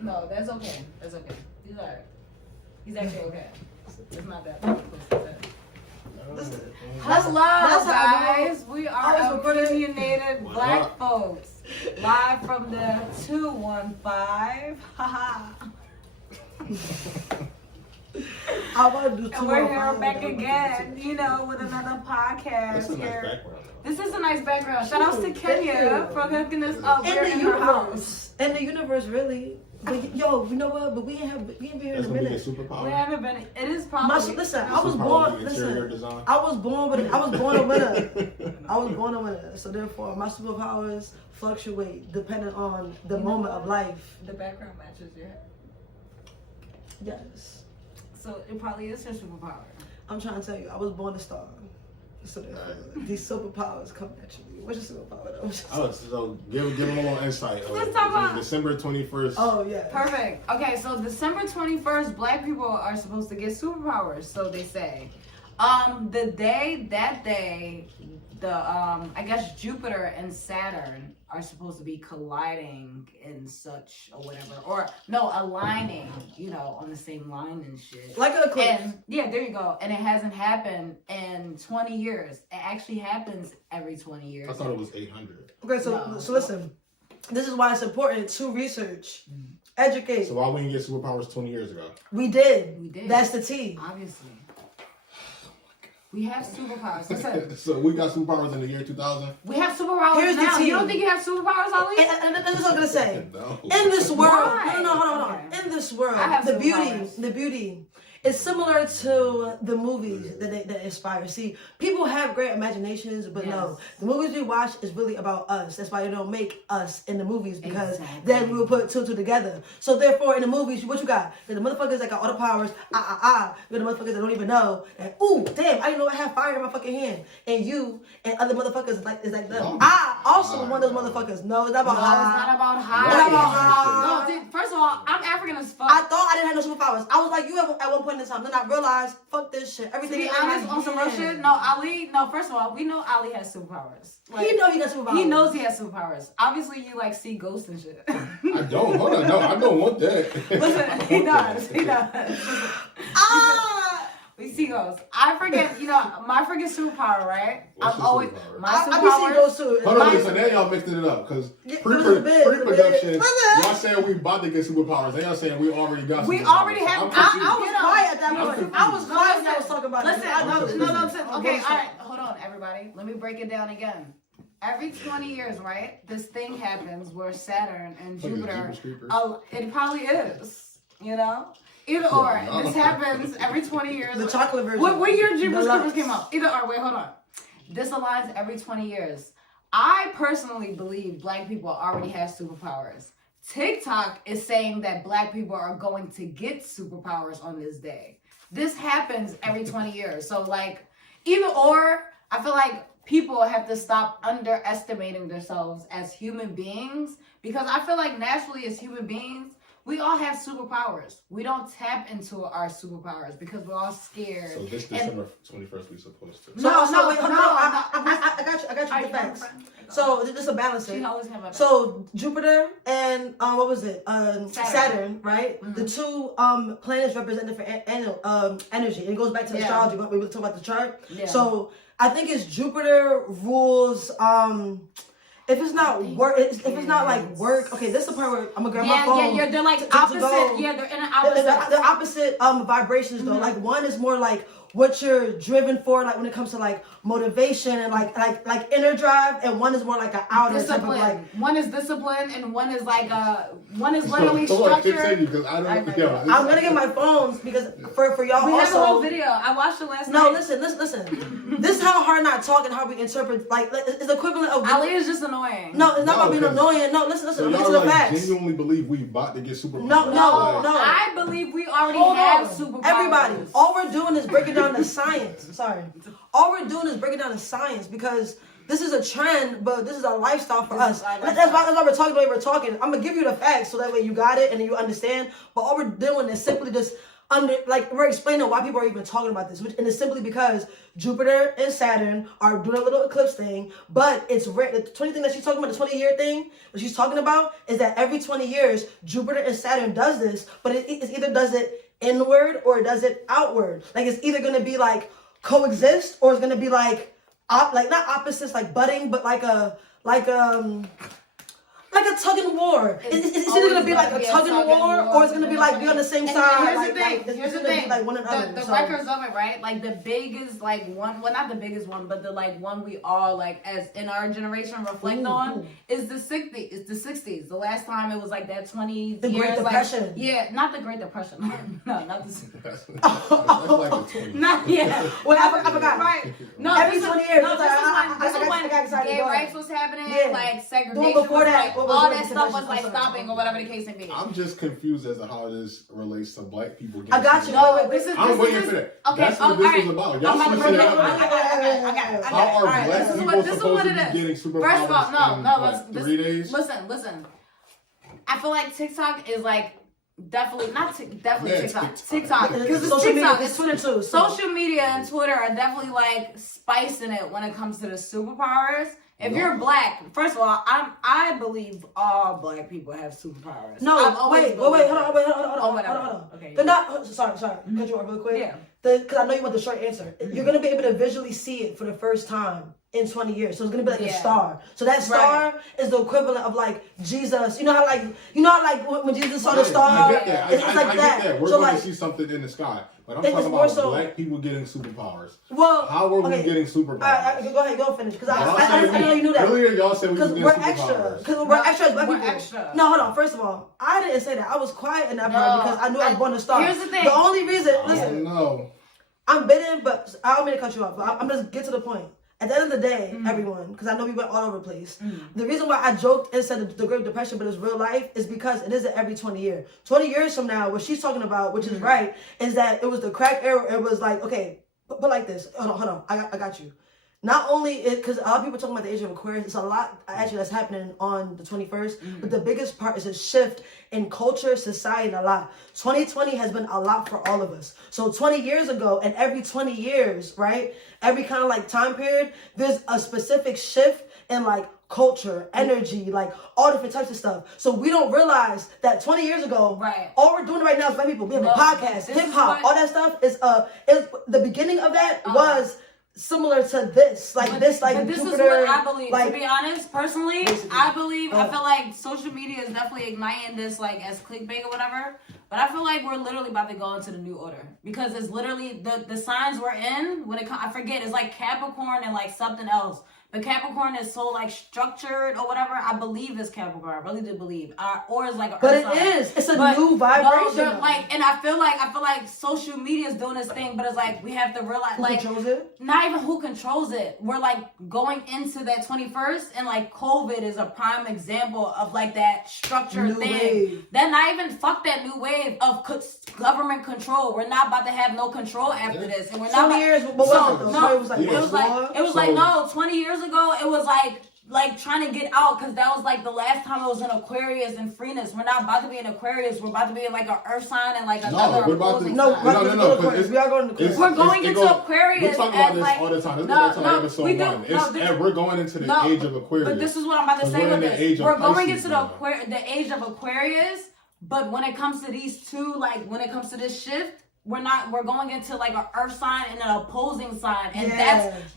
No, that's okay. That's okay. He's alright. He's actually okay. It's not that bad. Hello, guys. We are opinionated black folks. Live from the 215. Haha. I want to do and we're here back again, you know, with another podcast here. This is a nice background. Shout outs to Kenya for hooking us up. We're in her house. In the universe, really. But yo, you know what? But we ain't been here in a minute. We haven't been. It is probably. Listen, I was born a winner. I was born a winner. So therefore, my superpowers fluctuate depending on the moment of life. The background matches your head. Yes. So it probably is your superpower. I'm trying to tell you, I was born a star. So these superpowers come naturally. What's your superpower though? So give them a little insight. Let's talk about December 21st. Oh yeah. Perfect. Okay, so December 21st, black people are supposed to get superpowers, so they say. That day, I guess Jupiter and Saturn are supposed to be colliding in such or whatever, or no, aligning, you know, on the same line and shit. Like an eclipse. And yeah, there you go. And it hasn't happened in 20 years. It actually happens every 20 years. I thought it was 800. Okay, so listen. This is why it's important to research, educate. So why we didn't get superpowers 20 years ago? We did. We did. That's the T. Obviously. We have superpowers. Listen. So we got superpowers in the year 2000? We have superpowers now. You don't think you have superpowers, Ali? And that's what I'm going to say. No. In this world. Why? No, hold on. Okay. In this world, I have the superpowers. beauty is similar to the movies that inspire. See, people have great imaginations, but no, the movies we watch is really about us. That's why they don't make us in the movies, because then we will put two together. So therefore, in the movies, what you got? The motherfuckers that got all the powers, you got the motherfuckers that don't even know. And ooh, damn, I didn't know I had fire in my fucking hand. And you and other motherfuckers is like them. I also one of those motherfuckers. No, it's not about high. It's not about high. It's not about high. No, first of all, I'm African as fuck. I thought I didn't have no superpowers. I was like you at one point in time. Then I realized, fuck this shit. Everything. To be honest, on some real shit, no, Ali. No, first of all, we know Ali has superpowers. Like, he know he got superpowers. He knows he has superpowers. Obviously, you like see ghosts and shit. I don't. Hold on. No, I don't want that. Listen, he does. He does. We see ghosts. I forget, you know, my freaking superpower, right? What's I'm your always superpower? my I be superpower. seeing those too. Hold on, so now y'all mixing it up because pre-production, y'all saying we about to get superpowers. They y'all saying we already got. We superpowers. already have. I was quiet at that point. I was quiet when I was talking about it. Listen, no. Okay, all right, hold on, everybody. Let me break it down again. Every 20 years, right? This thing happens where Saturn and Jupiter. It probably is, you know. Either or, this happens every 20 years. The chocolate version. What year Jupiter's Creepers came out? Either or, wait, hold on. This aligns every 20 years. I personally believe black people already have superpowers. TikTok is saying that black people are going to get superpowers on this day. This happens every 20 years. So, like, either or, I feel like people have to stop underestimating themselves as human beings, because I feel like naturally as human beings, we all have superpowers. We don't tap into our superpowers because we're all scared. So this December 21st we supposed to. I got you with the facts. So this is a balance. So Jupiter and what was it? Saturn, right? Mm-hmm. The two planets represent different energy. It goes back to astrology. We were talking about the chart. Yeah. So I think it's Jupiter rules. If it's not work, if it's not like work, okay, this is the part where I'm gonna grab my phone. Yeah, they're like opposite. They're in an opposite. They're opposite vibrations though. Like one is more like what you're driven for, like when it comes to like motivation and like inner drive, and one is more like an outer type of like. One is discipline, and one is like one is literally structured. I'm gonna get my phones because for y'all we also. We have a whole video. I watched it last night. No, listen. This is how hard not talking, how we interpret. Like it's the equivalent of. Ali is just annoying. No, it's not about being annoying. No, listen. So I'm y'all the facts. genuinely believe we about to get superpowers? No. I believe we already have superpowers. Everybody, all we're doing is breaking down the science. Sorry. All we're doing is breaking down the science because this is a trend, but this is a lifestyle for us. That's why we're talking the way we're talking. I'm going to give you the facts so that way you got it and you understand. But all we're doing is simply just we're explaining why people are even talking about this, and it's simply because Jupiter and Saturn are doing a little eclipse thing, but it's rare. The 20 thing that she's talking about, the 20-year thing, what she's talking about is that every 20 years, Jupiter and Saturn does this, but it either does it inward or it does it outward. Like, it's either going to be like coexist, or it's going to be like not opposites, like butting, but like a tug and war. It's either gonna be like a tug and war, or it's gonna be like be on the same side. Here's the thing. Like one another. The records of it, right? Like the biggest, like one. Well, not the biggest one, but the like one we all like as in our generation reflect on is the 60s. It's the 60s. The last time it was like that 20 the years. Great Depression. Like, yeah, not the Great Depression. No, not the. That's like the 20s. Not yeah. Well, I forgot. Right. No, every 20 years. No, this is when gay rights was happening. Yeah. Like segregation. Before that, like, all that stuff was like stopping or whatever the case may be. I'm just confused as to how this relates to black people. I got you. No, I'm waiting for that. Okay, that's what this was about. Y'all switching it up. I got it. How are black people supposed to be getting superpowers? First of all, no, 3 days? Listen. I feel like TikTok is like definitely TikTok. TikTok because it's social TikTok. Media, it's Twitter too. Social media and Twitter are definitely like spicing it when it comes to the superpowers. If you're black, first of all, I believe all black people have superpowers. No, wait, hold on. Okay. They're not. Sorry. Cut you off real quick. Yeah. Because I know you want the short answer. You're gonna be able to visually see it for the first time in 20 years. So it's gonna be like a star. So that star is the equivalent of like Jesus. You know how when Jesus saw the star. I get that. It's I like that. Get that. We're going to see something in the sky. But I'm talking about black people getting superpowers. Well, how are we getting superpowers? Go ahead, go finish. Because I know you knew that. Earlier, y'all said we were getting superpowers. Because we're extra as black people. No, hold on. First of all, I didn't say that. I was quiet in that part because I knew I was going to start. Here's the thing. The only reason, listen. No. I'm bidding, but I don't mean to cut you off. But I'm just get to the point. At the end of the day, everyone, because I know we went all over the place. The reason why I joked and said the Great Depression, but it's real life, is because it isn't every 20 years. 20 years from now, what she's talking about, which is right, is that it was the crack era. It was like, okay, but like this. Hold on. I got you. Not only because a lot of people talking about the age of Aquarius, it's a lot actually that's happening on the 21st. But the biggest part is a shift in culture, society, and a lot. 2020 has been a lot for all of us. So 20 years ago, and every 20 years, right? Every kind of like time period, there's a specific shift in like culture, energy, like all different types of stuff. So we don't realize that 20 years ago, right? All we're doing right now is black people. We have a podcast, hip hop, all that stuff is the beginning of that was similar to this, like this Jupiter, is what I believe. Like, to be honest, personally, basically. I feel like social media is definitely igniting this, like as clickbait or whatever. But I feel like we're literally about to go into the new order because it's literally the signs we're in when it comes. I forget, it's like Capricorn and like something else. But Capricorn is so like structured or whatever. I believe it's Capricorn. I really do believe. Or it's like but it is. It's a new vibration. No, like, and I feel like social media is doing this thing, but it's like we have to realize who like controls it? Not even who controls it. We're like going into that 21st, and like COVID is a prime example of like that structured thing. Wave. Then not even fuck that new wave of government control. We're not about to have no control after this, and we're not. 20 years. What was it? No, it was like no. 20 years ago, it was like trying to get out because that was like the last time it was in Aquarius and freeness. We're not about to be in Aquarius. We're about to be in like an Earth sign and like another opposing sign. No. We are going to Aquarius. We're going into Aquarius. We talk about this all the time. This is episode 1. We're going into the age of Aquarius. But this is what I'm about to say with this. We're going into the age of Aquarius. But when it comes to these two, like when it comes to this shift, we're going into like an earth sign and an opposing sign, and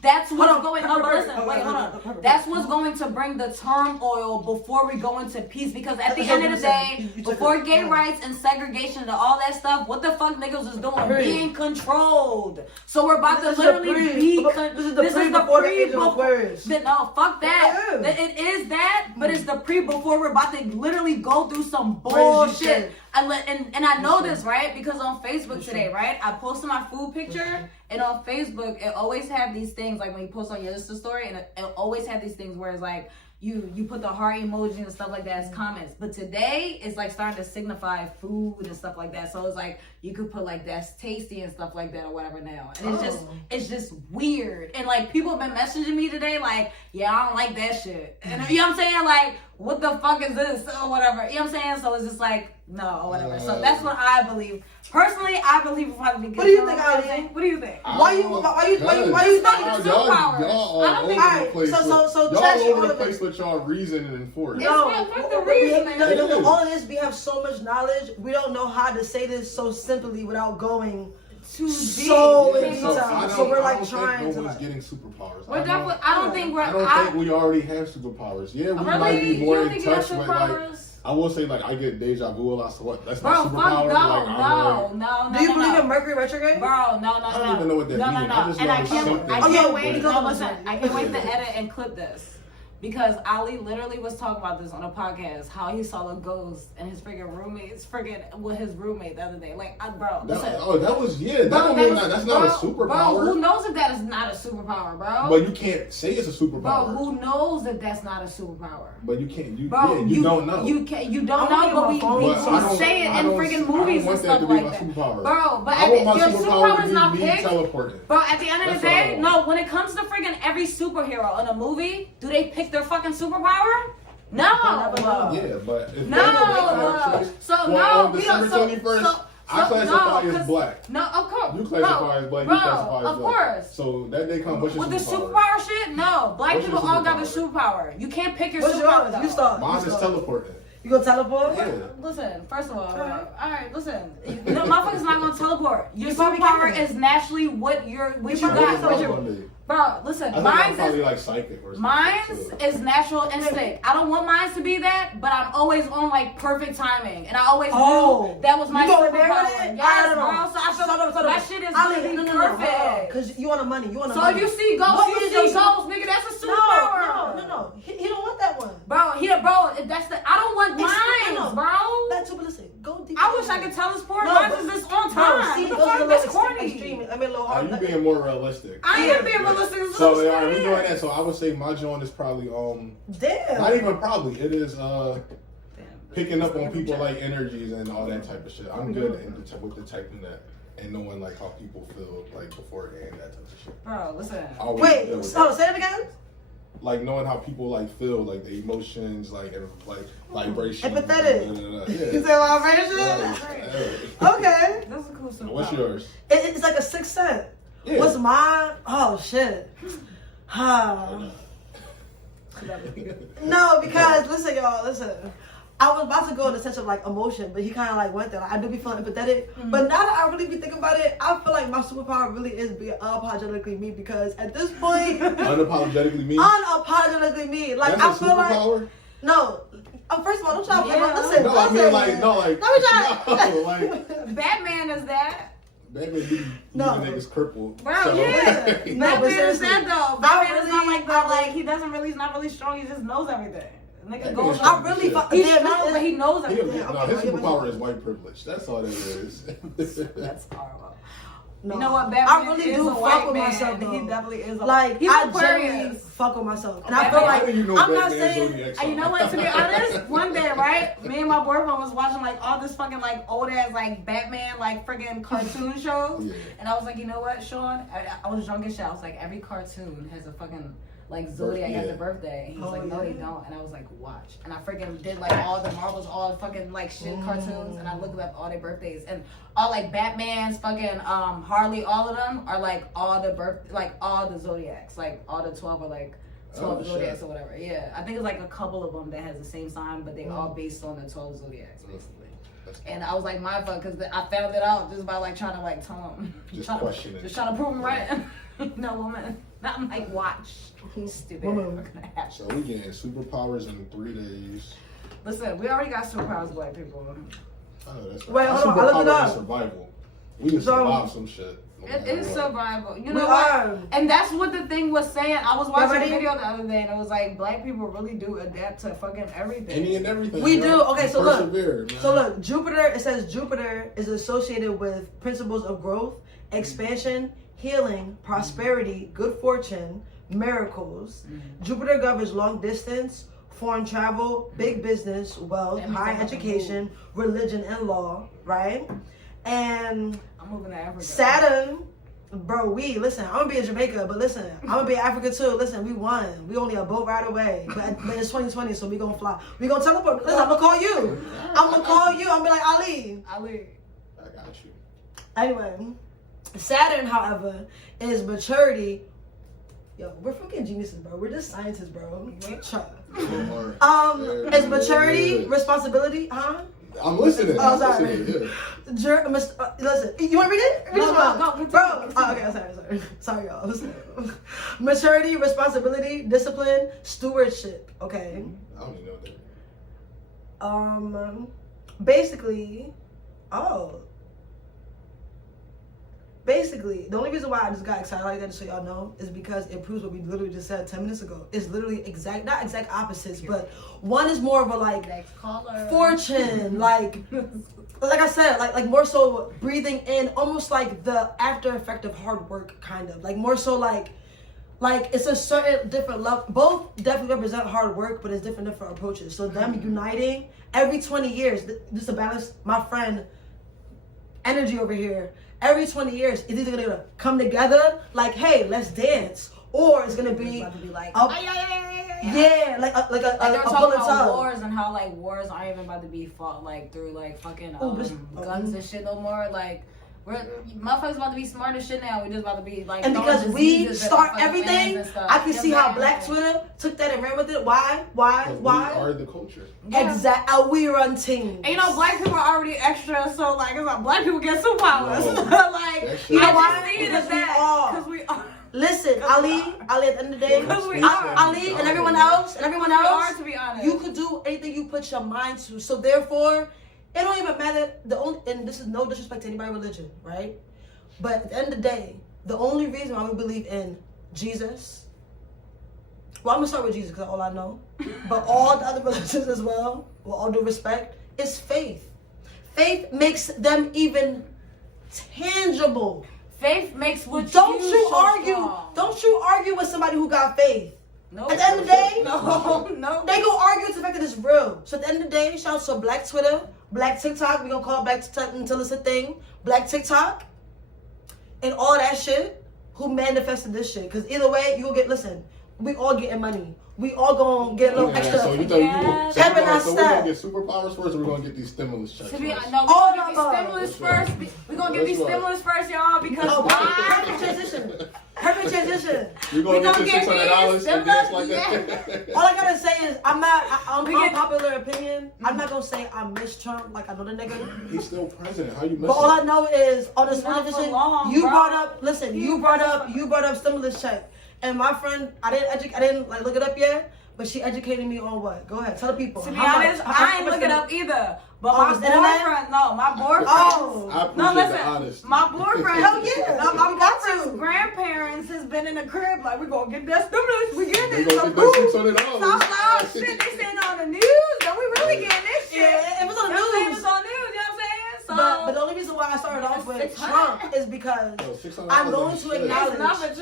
that's what's going on. Hold on. That's what's going to bring the turmoil before we go into peace. Because at the end of the day, before gay rights and segregation and all that stuff, what the fuck niggas is doing? Being controlled. So we're about to literally be. This is the pre before. No, fuck that. It is that, but it's the pre before we're about to literally go through some bullshit. And I know this, right? Because on Facebook today, right? I posted my food picture, and on Facebook, it always have these things, like when you post on your Insta story, and it always have these things where it's like, you put the heart emoji and stuff like that as comments. But today, it's like starting to signify food and stuff like that. So it's like, you could put like, that's tasty and stuff like that or whatever now. And it's just weird. And like, people have been messaging me today like, yeah, I don't like that shit. And you know what I'm saying? Like, what the fuck is this? Or whatever. You know what I'm saying? So it's just like, No, or whatever. So that's what I believe. Personally, I believe we'll probably get. What do you think, Ali? What do you think? Why you think Y'all all I don't over think- the place. So y'all trash all over all the of place with y'all reasoning and force. No, fuck the reasoning. No, all of this, we have so much knowledge. We don't know how to say this so simply without going too deep. so in So detail. So we're like trying no to. one's getting superpowers. We're definitely. I don't think we're. I don't think we already have superpowers. Yeah, we Really? might be You more don't in think you have touch with like. superpowers? I will say like I get deja vu a lot. So what? That's Bro, not fuck superpower. no. Do you believe in Mercury retrograde? Bro, no. I don't even know what that means. I just And know I it's can't something. wait. No, listen. I can't wait to edit and clip this. Because Ali literally was talking about this on a podcast, how he saw a ghost and his freaking roommates with his roommate the other day. Like, bro, listen. That was Bro, that's not a superpower. Bro, who knows if that is not a superpower, bro? But you can't say it's a superpower. Bro, who knows if that's not a superpower? But you can't. You Bro, you don't know. You don't know, but we say it in freaking movies and stuff like that. Bro, but your superpower is not picked. Bro, at the end of the day, no. When it comes to freaking every superhero in a movie, do they pick their fucking superpower? No. Yeah, but if no. So no, on we don't. December 21st, I classify as black. No, of course. You classify as black. You classify as black. Of course. So that day comes. What's your With the superpower? superpower shit, no. Black What's people your all got the superpower? superpower. You can't pick your What's superpower. yours? You start. Mine is teleporting. You gonna teleport? Yeah. Listen, first of all, alright, listen. Uh-huh. No, motherfucker's not gonna teleport. Your superpower is naturally what you got. Bro, listen, mine's probably like psychic or something. Mine's is natural instinct. I don't want mine to be that, but I'm always on like perfect timing, and I always knew that was my superpower. Yes, bro. So I feel that shit is really perfect. Cause you want the money. You want the so money. you see ghosts, nigga. That's a superpower. No. He don't want that one. Bro, that's the. I don't want mine, bro. That's super. Listen, go deep. I wish I could teleport. Mine is this on time. See, the fuck, that's corny. Extreme. I mean, a little hard. You being more realistic. I am being realistic. So we doing that. So I would say my joint is probably Damn. not even probably. It is picking up on people like energies and all that type of shit. I'm good with detecting that and knowing like how people feel like beforehand, that type of shit. Bro, listen. Wait. Say it again. Like knowing how people like feel, like the emotions, like vibration. Empathetic. Yeah. You say vibration? Okay. That's a cool superpower. What's yours? It's like a sixth sense. Yeah. What's mine? Oh shit. No, because listen, y'all, listen. I was about to go in the sense of like emotion, but he kind of like went there. Like, I do be feeling empathetic, but now that I really be thinking about it, I feel like my superpower really is being unapologetically me. Because at this point, unapologetically me. Unapologetically me. Like that's I feel like no. First of all, don't try to play my listen. No, I mean like Batman is that. Batman be niggas crippled. Bro, so. Yeah. Batman is that though. Batman is not like that. Like he's not really strong. He just knows everything. Nigga goes. He's strong, but he knows everything. No, his superpower is white privilege. That's all that is. That's horrible. No. You know what, Batman I really is do a fuck with man. myself though. He definitely is a like he's I Aquarius. genuinely fuck with myself. And I feel like I'm not saying you know what, to be honest, one day, right? Me and my boyfriend was watching like all this fucking like old ass like Batman like friggin' cartoon shows. Yeah. And I was like, you know what, Sean? I was drunk as shit. I was like, every cartoon has a fucking like Zodiac has a birthday. And he was like, no, they don't. And I was like, watch. And I freaking did like all the Marvels, all the fucking like shit cartoons, and I looked up all their birthdays. And all like Batman's, fucking Harley, all of them are like all the Zodiacs, like all the 12 are like 12 Zodiacs or whatever. Yeah, I think it's like a couple of them that has the same sign, but they all based on the 12 Zodiacs basically. And I was like, my fuck, because I found it out just by like trying to like tell him, just trying to prove him right. No woman. I'm like, watch. Stupid. So we getting superpowers in 3 days. Listen, we already got superpowers, black people. Oh, that's right. Wait, hold on. I looked it up. Survival. We can survive some shit. It is survival. You know what? And that's what the thing was saying. I was watching a video the other day, and it was like, black people really do adapt to fucking everything. Any and everything. We do. Okay, so look. Jupiter. It says Jupiter is associated with principles of growth, expansion, healing, prosperity, good fortune, miracles. Jupiter governs long distance, foreign travel, big business, wealth, higher education, religion, and law, right? And I'm moving to Africa. Saturn Bro, listen, I'm gonna be in Jamaica, but listen, I'm gonna be in Africa too. Listen, we won. We only a boat ride away. But it's 2020, so we gonna fly. We gonna teleport. Listen, I'm gonna call you. I'm gonna call you. I'm gonna be like, Ali. I got you. Anyway, Saturn, however, is maturity. Yo, we're fucking geniuses, bro. We're just scientists, bro. It's maturity, responsibility, huh? I'm listening. Oh, sorry. Listening, yeah. Listen, you want to read it? Read No, bro. Oh, okay, sorry, y'all. Listen. Maturity, responsibility, discipline, stewardship. Okay. I don't even know that. Basically, the only reason why I just got excited like that, just so y'all know, is because it proves what we literally just said 10 minutes ago. It's literally not exact opposites, but one is more of a like fortune, like I said, like more so breathing in, almost like the after effect of hard work, kind of like more so like it's a certain different level. Both definitely represent hard work, but it's different approaches. So them uniting every 20 years, just to balance my friend energy over here. Every 20 years, it's either gonna come together, like, hey, let's dance, or it's gonna be like, yeah, like a they're talking bullet about tub. wars and how like wars aren't even about to be fought like through like fucking guns and shit no more. Like we're motherfuckers about to be smart as shit now. We're just about to be like, and because we start everything, I can see how Black Twitter took that and ran with it. Why? We are the culture. Exactly. We run teams. And you know, Black people are already extra, so like it's like Black people get superpowers. No. Like you know why? Because we are. Listen, Ali, at the end of the day, Ali and everyone else, We are, to be honest. You could do anything you put your mind to. So therefore, it don't even matter. And this is no disrespect to anybody's religion, right? But at the end of the day, the only reason why we believe in Jesus. Well, I'm gonna start with Jesus because all I know. But all the other religions as well, with all due respect, is faith. Faith makes them even tangible. Faith makes what Don't you argue. strong. Don't you argue with somebody who got faith. No. At the end of the day, no. they gonna argue with the fact that it's real. So at the end of the day, shout out to Black Twitter, Black TikTok. We gonna call Black TikTok until it's a thing. Black TikTok and all that shit. Who manifested this shit? Because either way, you will get. Listen, we all getting money. We all gonna get a little extra. So you we're gonna get superpowers first, or we're gonna get these stimulus checks? No, we're gonna get these stimulus first. We're gonna get these stimulus first, y'all, because perfect transition. Perfect transition. We're gonna get this $600 and dance like that. All I gotta say is, unpopular opinion, I'm not gonna say I miss Trump like I know the nigga. He's still president. How you miss But all him? I know is on this transition, you brought up stimulus check. And my friend, I didn't like look it up yet, but she educated me on what? Go ahead, tell the people. To be honest, I ain't look it up either. But my boyfriend, my boyfriend, hell yeah, my boyfriend's grandparents has been in the crib like, we gonna get that stimulus, we getting it. Stop loud shit, they saying on the news, that we really getting this shit. Yeah, it was on the news. It was on news, you know what I'm saying? So, but the only reason why I started off with Trump is because I'm going to acknowledge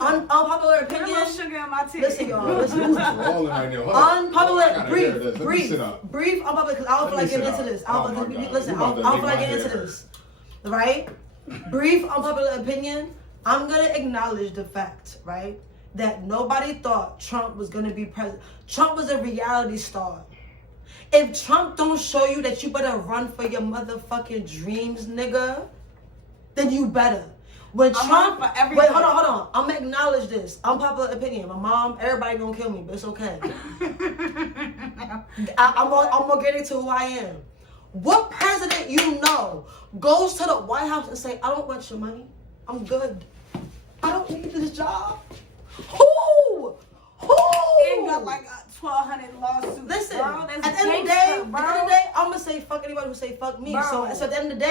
unpopular opinion. Sugar in my tea. Listen, y'all. Listen. Unpopular, brief, unpopular, because I don't feel like getting into this. I don't feel like getting into this. Right? Brief, unpopular opinion. I'm gonna acknowledge the fact, right, that nobody thought Trump was gonna be president. Trump was a reality star. If Trump don't show you that you better run for your motherfucking dreams, nigga, then you better. When Trump, wait, hold on. I'm gonna acknowledge this. Unpopular opinion. My mom, everybody gonna kill me, but it's okay. I'm gonna get into who I am. What president you know goes to the White House and say, I don't want your money. I'm good. I don't need this job. Who? Ain't got like 1,200 lawsuits. Listen, bro. at the end of the day, I'm gonna say fuck anybody who say fuck me. So at the end of the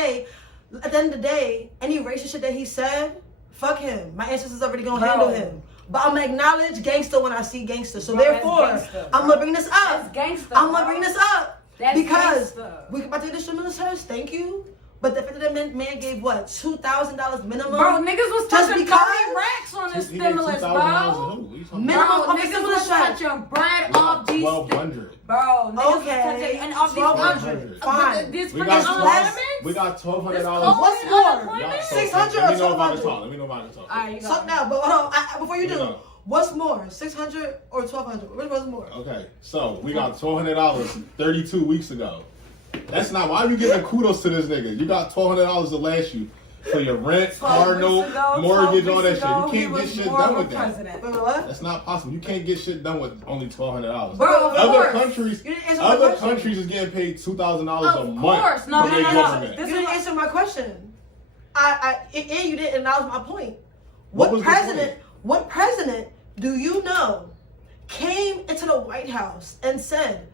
day, any racist shit that he said, fuck him. My ancestors already gonna handle him. But I'm gonna acknowledge gangster when I see gangster. So therefore, I'm gonna bring this up. I'm gonna bring this up because we about to get the stimulus first. Thank you. But the fact that man gave what, $2,000 minimum? Bro, niggas was touching 30 racks on this stimulus, bro. Minimum Bro, of a niggas stimulus was check. touching bread off these. 1,200. Bro, niggas was Okay. touching and off these. 1,200. Fine. These We freaking got unemployment. We got $1,200. What's more? Unemployment? 600 Let or me know about the 1,200? talk. Let me know about the talk. Alright, you Suck go. now, but hold on. Before you do, know. what's more, 600 or 1,200? Which one's more? Okay, so we got $1,200 32 weeks ago. That's not why are you giving kudos to this nigga? You got $1,200 to last you for your rent, car note, mortgage, all that shit. You can't get shit done with that. Wait, what? That's not possible. You can't get shit done with only $1,200. Bro, of Other course. countries, You didn't answer my other question. countries is getting paid $2,000 a Of month course. No, from no, their no, no. government. You didn't answer my question. And you didn't acknowledge my point. What was the What president do you know came into the White House and said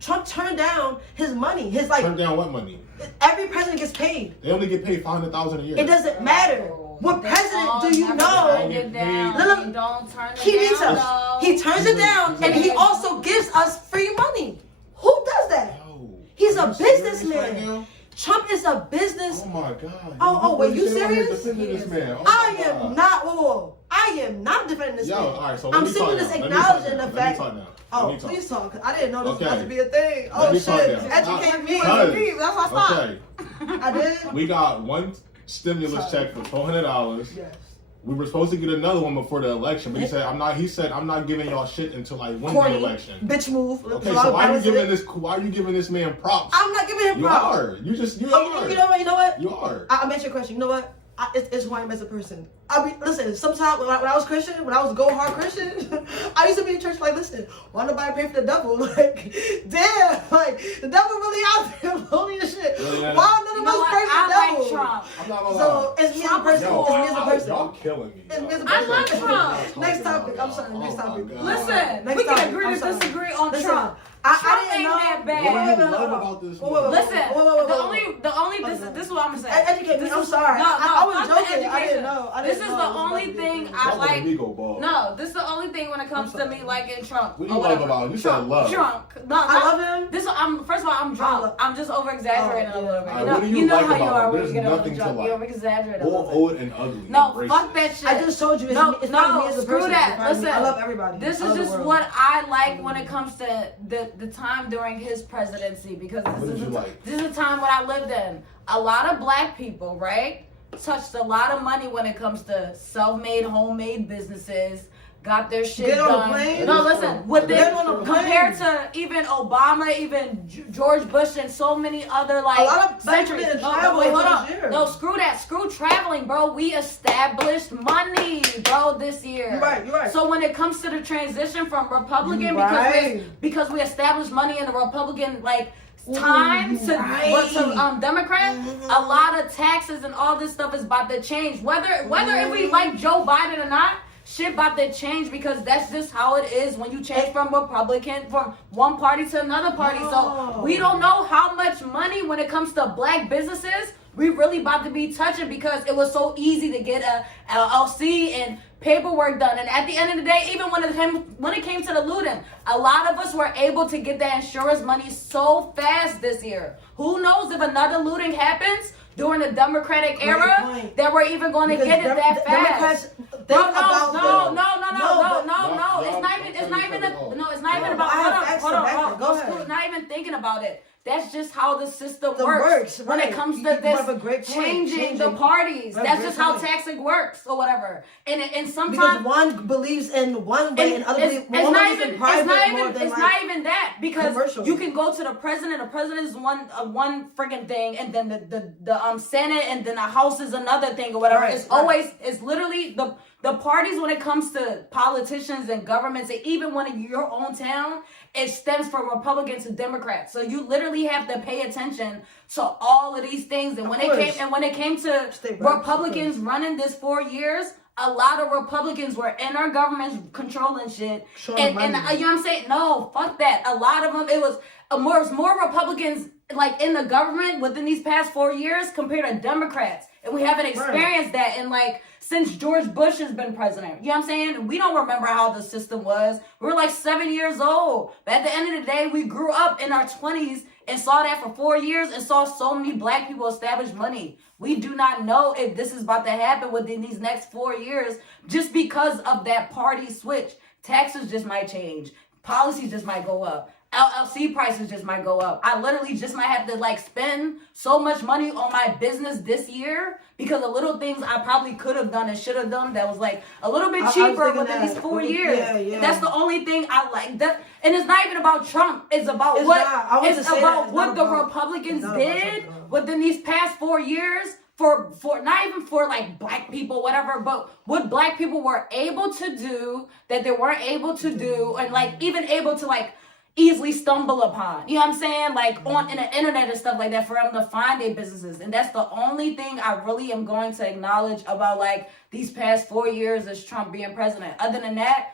Trump turned down his money? Turn down what money? Every president gets paid. They only get paid $500,000 a year. It doesn't matter. What president do you know? Don't get paid. Don't turn it He needs down, us. though. He turns it down, and he also gives us free money. Who does that? Yo, He's are a you serious businessman. right now? Trump is a business. Oh my God. Oh, wait, you really sitting out here serious? defending this man. Oh I my am God. not. Whoa. I am not defending this Yo, man. all right, so let I'm me simply talk just now. Let me acknowledging talk the now. fact. Let me talk now. Oh, Let me talk. please talk. I didn't know this was Okay. about to be a thing. Let Oh me shit! talk now. Educate me. Cuz- That's why I stopped. Okay, I did. we got one stimulus check for $1,200. Yes. We were supposed to get another one before the election, but he said I'm not giving y'all shit until I win Corny. the election. Bitch move. Okay, so why are you giving this man props? I'm not giving him You props. are. You Oh, are. you know what? You know what? You are. I'll answer your question. You know what? It's who I am as a person. Listen, sometimes when I was Christian, when I was go hard Christian, I used to be in church like, listen, why nobody pray for the devil? Like, damn, like, the devil really out there lonely as shit. Yeah. Why none You of know us what? pray for the I devil? like Trump. I'm not gonna So, lie. it's me as a Trump is person. Yo, It's me as a person. y'all killing me. It's me as a yo. person. I love Trump. Next topic. I'm sorry. Next Oh my topic. God. Listen, Next we can topic. agree I'm to sorry. disagree on Listen, Trump. I Trump didn't ain't know. that bad. What do you Wait, love wait, about this? wait, wait, man? Listen, wait. the only this is what I'm saying. Educate me. This I'm is- sorry. No, I was fuck the joking. I didn't education. know. This is the only thing I Y'all like. let me go ball. No, this is the only thing when it comes to me liking Trump. What do or you love whatever. about him? You said Trump. love. Drunk. No, I love him. This first of all, I'm drunk. I'm just over exaggerating Oh, a little bit. yeah. You know, What do you you know like how you about are him? when There's you get over nothing to drunk. like. You over exaggerate a little bit. Old and ugly. No, Embrace fuck it. that shit. I just told you. It's No, me, it's not me no, as a screw person. that. It's not me. Listen, I love everybody. This I is love the just world. what I like when it comes to the time during his presidency because What this did is you like? this is a time when I lived in. A lot of black people, right, touched a lot of money when it comes to self-made, homemade businesses. Got their shit Get on a done. plane? No, listen. What they Get on a plane. compared to even Obama, even George Bush, and so many other like A lot of black centuries. men No, travel wait, hold this on. year. No, screw that. Screw traveling, bro. We established money, bro, this year. You're right. You're right. So when it comes to the transition from Republican, You right. because we established money in the Republican time to Democrat, a lot of taxes and all this stuff is about to change. Whether if we like Joe Biden or not, shit about to change because that's just how it is when you change from Republican from one party to another party. So we don't know how much money when it comes to black businesses we really about to be touching because it was so easy to get a LLC and paperwork done. And at the end of the day, even when it came to the looting, a lot of us were able to get that insurance money so fast this year. Who knows if another looting happens during the Democratic era point. that we're even going to get it that fast. Democrats think No, about no. It's not even about. I have facts Hold to on. back that. Go Hold ahead. on. Not even thinking about it. That's just how the system It works works, when right. it comes You to have a great this point. changing the Changing. parties. You have a That's great just how point. taxing works or whatever. And Because sometimes one believes in one way and other believes it's one not believes in private more than it's like not even that because commercial. you can go to the president. The president is one freaking thing, and then the Senate, and then the House is another thing or whatever. Right, It's literally the parties when it comes to politicians and governments, and even when in your own town, it stems from Republicans to Democrats. So you literally have to pay attention to all of these things. And when it came to Stay right, Republicans running this 4 years, a lot of Republicans were in our governments controlling shit. Showing And money. you know what I'm saying? No, fuck that. A lot of them, it was more Republicans like in the government within these past 4 years compared to Democrats. And we haven't experienced that in like since George Bush has been president. You know what I'm saying? We don't remember how the system was. We were like 7 years old. But at the end of the day, we grew up in our 20s and saw that for 4 years and saw so many black people establish money. We do not know if this is about to happen within these next 4 years just because of that party switch. Taxes just might change. Policies just might go up. LLC prices just might go up. I literally just might have to like spend so much money on my business this year because of little things I probably could have done and should have done that was like a little bit cheaper within these 4 years. Yeah. That's the only thing I like. That, and it's not even about Trump. It's about what the Republicans did within these past 4 years. For not even for like black people, whatever, but what black people were able to do that they weren't able to do, and like even able to like easily stumble upon. You know what I'm saying? Like on in the internet and stuff like that for them to find their businesses. And that's the only thing I really am going to acknowledge about like these past 4 years as Trump being president. Other than that,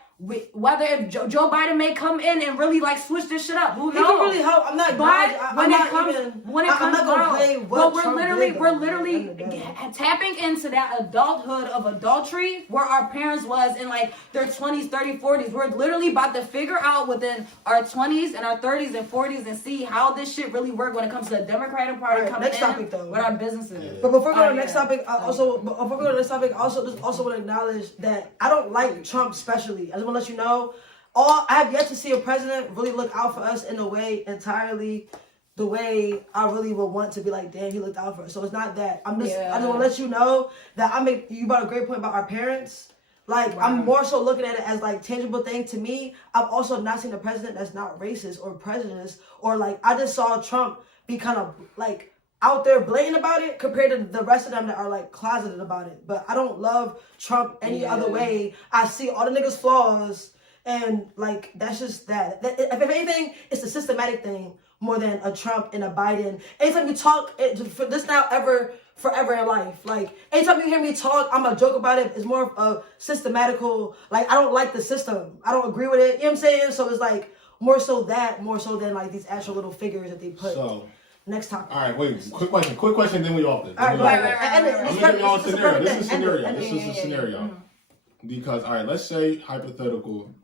whether if Joe Biden may come in and really like switch this shit up, who knows? He can really help. I'm not. But when it comes, we're literally tapping into that adulthood of adultery where our parents was in like their 20s, 30s, 40s. We're literally about to figure out within our 20s and our 30s and 40s and see how this shit really work when it comes to the Democratic Party coming next in topic, though. with our businesses. But before we go to the next topic, I also want to acknowledge that I don't like Trump especially. I just want to let you know, I have yet to see a president really look out for us in a way entirely the way I really would want to be like, damn, he looked out for us. So it's not that. I just want to let you know that you brought a great point about our parents. Like, wow. I'm more so looking at it as like tangible thing to me. I've also not seen a president that's not racist or prejudiced, or like I just saw Trump be kind of like out there blatant about it compared to the rest of them that are like closeted about it. But I don't love Trump any other way. I see all the niggas' flaws, and like that's just that. If anything, it's a systematic thing more than a Trump and a Biden. Anytime you talk, for this now forever in life. Like anytime you hear me talk, I'm gonna joke about it. It's more of a systematical. Like I don't like the system. I don't agree with it. You know what I'm saying? So it's like more so than like these actual little figures that they put. So. Next topic. All right, wait. Quick question, then we off this. All right. I'm gonna give y'all a scenario. This is a scenario. Because, all right, let's say, hypothetical,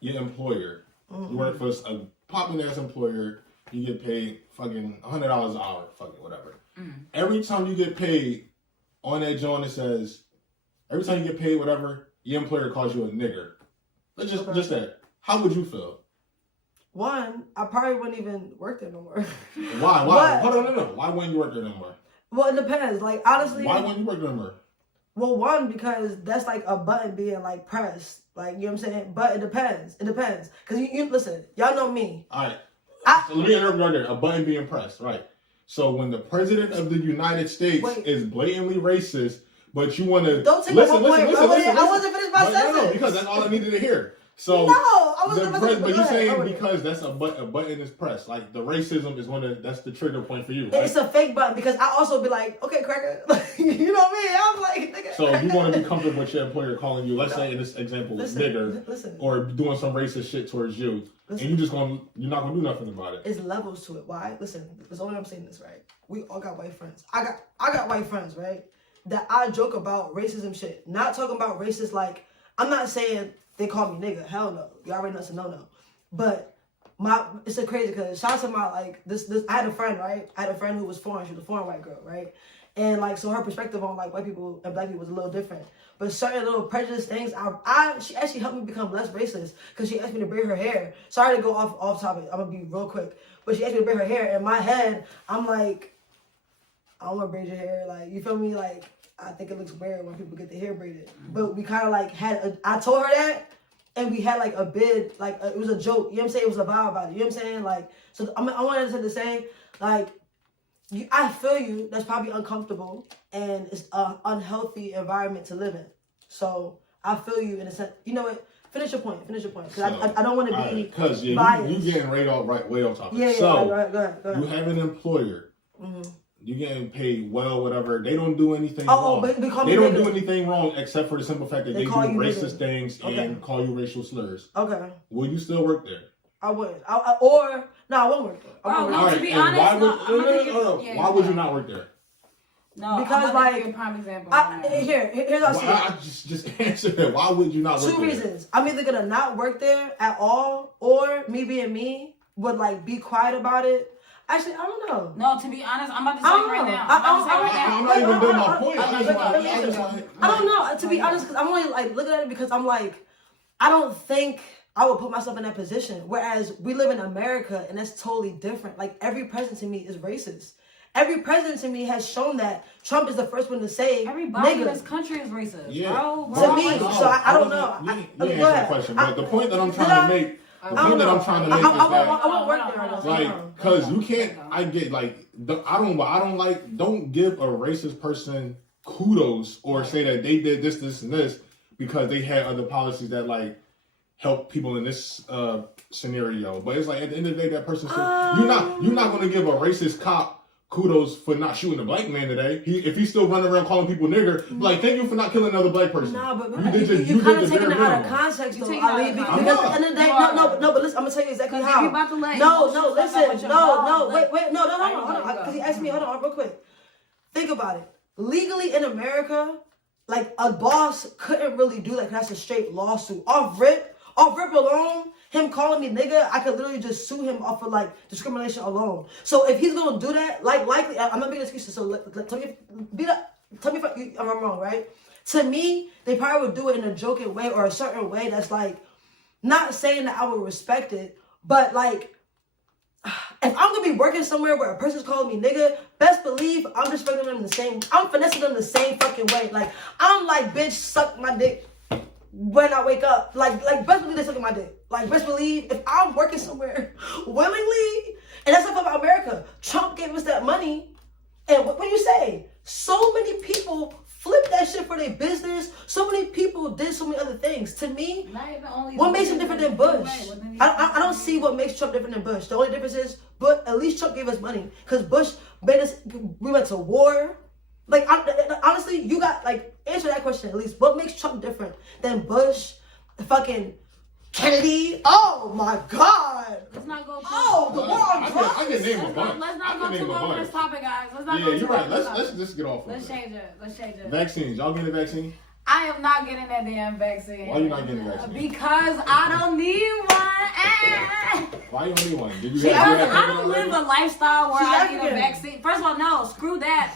your employer, you work for a popping-ass employer, you get paid fucking $100 an hour, fucking whatever. Every time you get paid, on that joint it says, every time you get paid whatever, your employer calls you a nigger. Let's just that. How would you feel? One, I probably wouldn't even work there no more. Why? Hold on, no. Why wouldn't you work there no more? Well, it depends. Like, honestly. Why wouldn't you work there no more? Well, one, because that's like a button being like pressed. Like, you know what I'm saying? But it depends. Because you listen, y'all know me. All right. So let me interrupt you right there. A button being pressed, right? So when the president of the United States is blatantly racist, but you want to... Don't take my point. I wasn't finished my sentence. No, because that's all I needed to hear. So no, I wasn't. But you're saying because that's a button is pressed. Like the racism is that's the trigger point for you. Right? It's a fake button because I also be like, okay, cracker, you know me. I'm like, nigga. So you want to be comfortable with your employer calling you, let's say in this example, nigger, or doing some racist shit towards you, and you're not gonna do nothing about it. It's levels to it. Why? Listen, that's only I'm saying this right. We all got white friends. I got white friends, right? That I joke about racism shit. Not talking about racist like I'm not saying. They call me nigga. Hell no. You already know it's a no-no. But it's a crazy because shout out to my like this I had a friend, right? I had a friend who was foreign. She was a foreign white girl, right? And like so her perspective on like white people and black people was a little different. But certain little prejudice things, she actually helped me become less racist because she asked me to braid her hair. Sorry to go off topic. I'm gonna be real quick. But she asked me to braid her hair. In my head, I'm like, I don't wanna braid your hair. Like, you feel me? Like, I think it looks weird when people get their hair braided. But we kind of like I told her that, and we had like a bid, like it was a joke. You know what I'm saying? It was a vibe about it. You know what I'm saying? Like, so I wanted to say the same. Like, I feel you. That's probably uncomfortable, and it's an unhealthy environment to live in. So I feel you in a sense. You know what? Finish your point. Because I don't want to be because you getting way off topic. Yeah. So go ahead. You have an employer. Mm-hmm. You're getting paid well, whatever. They don't do anything wrong. But they don't do anything wrong except for the simple fact that they do racist things and call you racial slurs. Okay. Will you still work there? I wouldn't. I won't work there. To be honest, why would you not work there? No, because I'm give you a prime example. Here's what I just answer that. Why would you not work there? 2 reasons. I'm either gonna not work there at all, or me being me would like be quiet about it. Actually, I don't know. No, to be honest, I'm about to say it right now. I'm not even done my point. I don't know. To be honest, because I'm only like looking at it because I'm like, I don't think I would put myself in that position. Whereas we live in America and that's totally different. Like every president to me is racist. Every president to me has shown that. Trump is the first one to say everybody nigga. in this country is racist. Yeah. Bro. To me, so I don't know. You answer the question, but the point that I'm trying to make, I won't work there. Like, cause you can't. I get like, don't give a racist person kudos or say that they did this, this, and this because they had other policies that like help people in this scenario. But it's like at the end of the day, that person said you're not going to give a racist cop kudos for not shooting a black man today. If he's still running around calling people nigger, like thank you for not killing another black person. No, but you kind of taking it out of context though, Ali. Because at the end of the day, no, but listen, I'm gonna tell you exactly how. No, listen, no, wait, no, hold on. Because he asked me, hold on, real quick. Think about it. Legally in America, like a boss couldn't really do that because that's a straight lawsuit. Off rip alone, him calling me nigga, I could literally just sue him off of like discrimination alone. So if he's gonna do that, like likely, I'm not making excuses. So tell me if I'm wrong, right? To me, they probably would do it in a joking way or a certain way that's like not saying that I would respect it, but like if I'm gonna be working somewhere where a person's calling me nigga, best believe I'm respecting them I'm finessing them the same fucking way. Like I'm like, bitch, suck my dick when I wake up. Like best believe they sucking my dick. Like best believe if I'm working somewhere willingly, and that's not about America. Trump gave us that money, and what do you say? So many people flipped that shit for their business. So many people did so many other things. To me, what makes him different than Bush? I don't see what makes Trump different than Bush. The only difference is, but at least Trump gave us money. Because Bush made us, we went to war. Like, honestly, you got, like, answer that question at least. What makes Trump different than Bush, fucking Kennedy? Oh, my God. Let's not go too the war on drugs. I can name a bunch. Let's not go too long on this topic, guys. Let's not go you're too right. long. Let's just get off of Let's change it. Vaccines. Y'all getting a vaccine? I am not getting that damn vaccine. Why you not getting a vaccine? Because I don't need one. Why you don't need one? Because I don't live a lifestyle where I need a vaccine. First of all, no, screw that.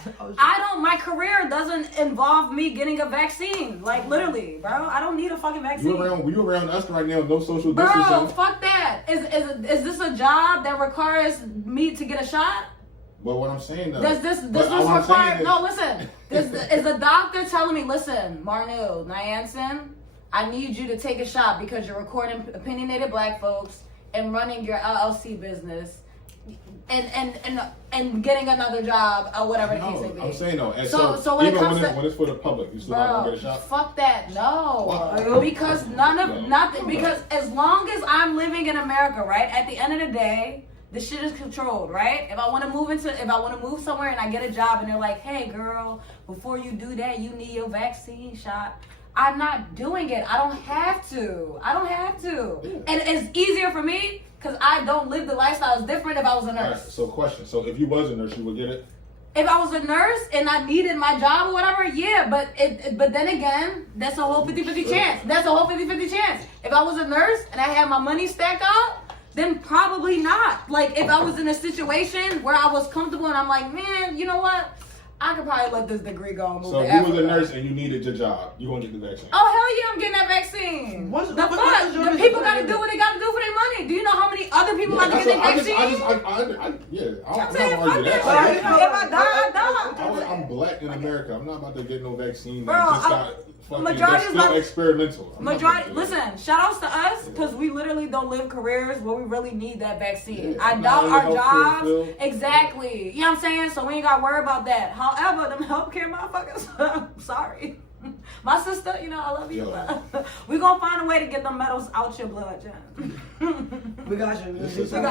My career doesn't involve me getting a vaccine. Like, literally, bro. I don't need a fucking vaccine. You around us right now, no social distancing. Bro, fuck that. Is this a job that requires me to get a shot? But what I'm saying though, does this require? No, listen. Is the doctor telling me, listen, Marnu Nyansen, I need you to take a shot because you're recording opinionated black folks and running your LLC business, and getting another job or whatever the case may be. I'm saying though, so when even it comes when it's for the public, you still not gonna get a shot. Fuck that, no. Why? Because because as long as I'm living in America, right? At the end of the day. This shit is controlled, right? If I want to move somewhere and I get a job and they're like, hey girl, before you do that, you need your vaccine shot. I'm not doing it. I don't have to. Yeah. And it's easier for me because I don't live the lifestyle. It's different if I was a nurse. Right, so question. So if you was a nurse, you would get it? If I was a nurse and I needed my job or whatever, yeah. But then again, that's a whole 50-50 chance. If I was a nurse and I had my money stacked up, then probably not. Like, if I was in a situation where I was comfortable and I'm like, man, you know what? I could probably let this degree go and move so to if you Africa. was a nurse and you needed your job, you gonna get the vaccine? Oh, hell yeah, I'm getting that vaccine. The people gotta do what they gotta do for their money. Do you know how many other people got to get their vaccine? I'm saying, fuck that. If I die, I'm black in America. I'm not about to get no vaccine. Bro, majority is still experimental. Listen, shout outs to us because we literally don't live careers where we really need that vaccine. Yeah, I doubt our jobs. Exactly. You know what I'm saying? So we ain't got to worry about that. However, them healthcare motherfuckers, I'm sorry. My sister, you know, I love you. We're going to find a way to get them metals out your blood, John. We got you. But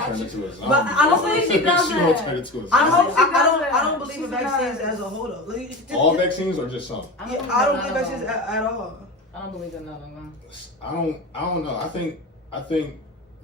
honestly, she doesn't. I don't believe in vaccines as a whole, though. All vaccines or just some? I don't believe vaccines at all. I don't believe in none of them. I don't know. I think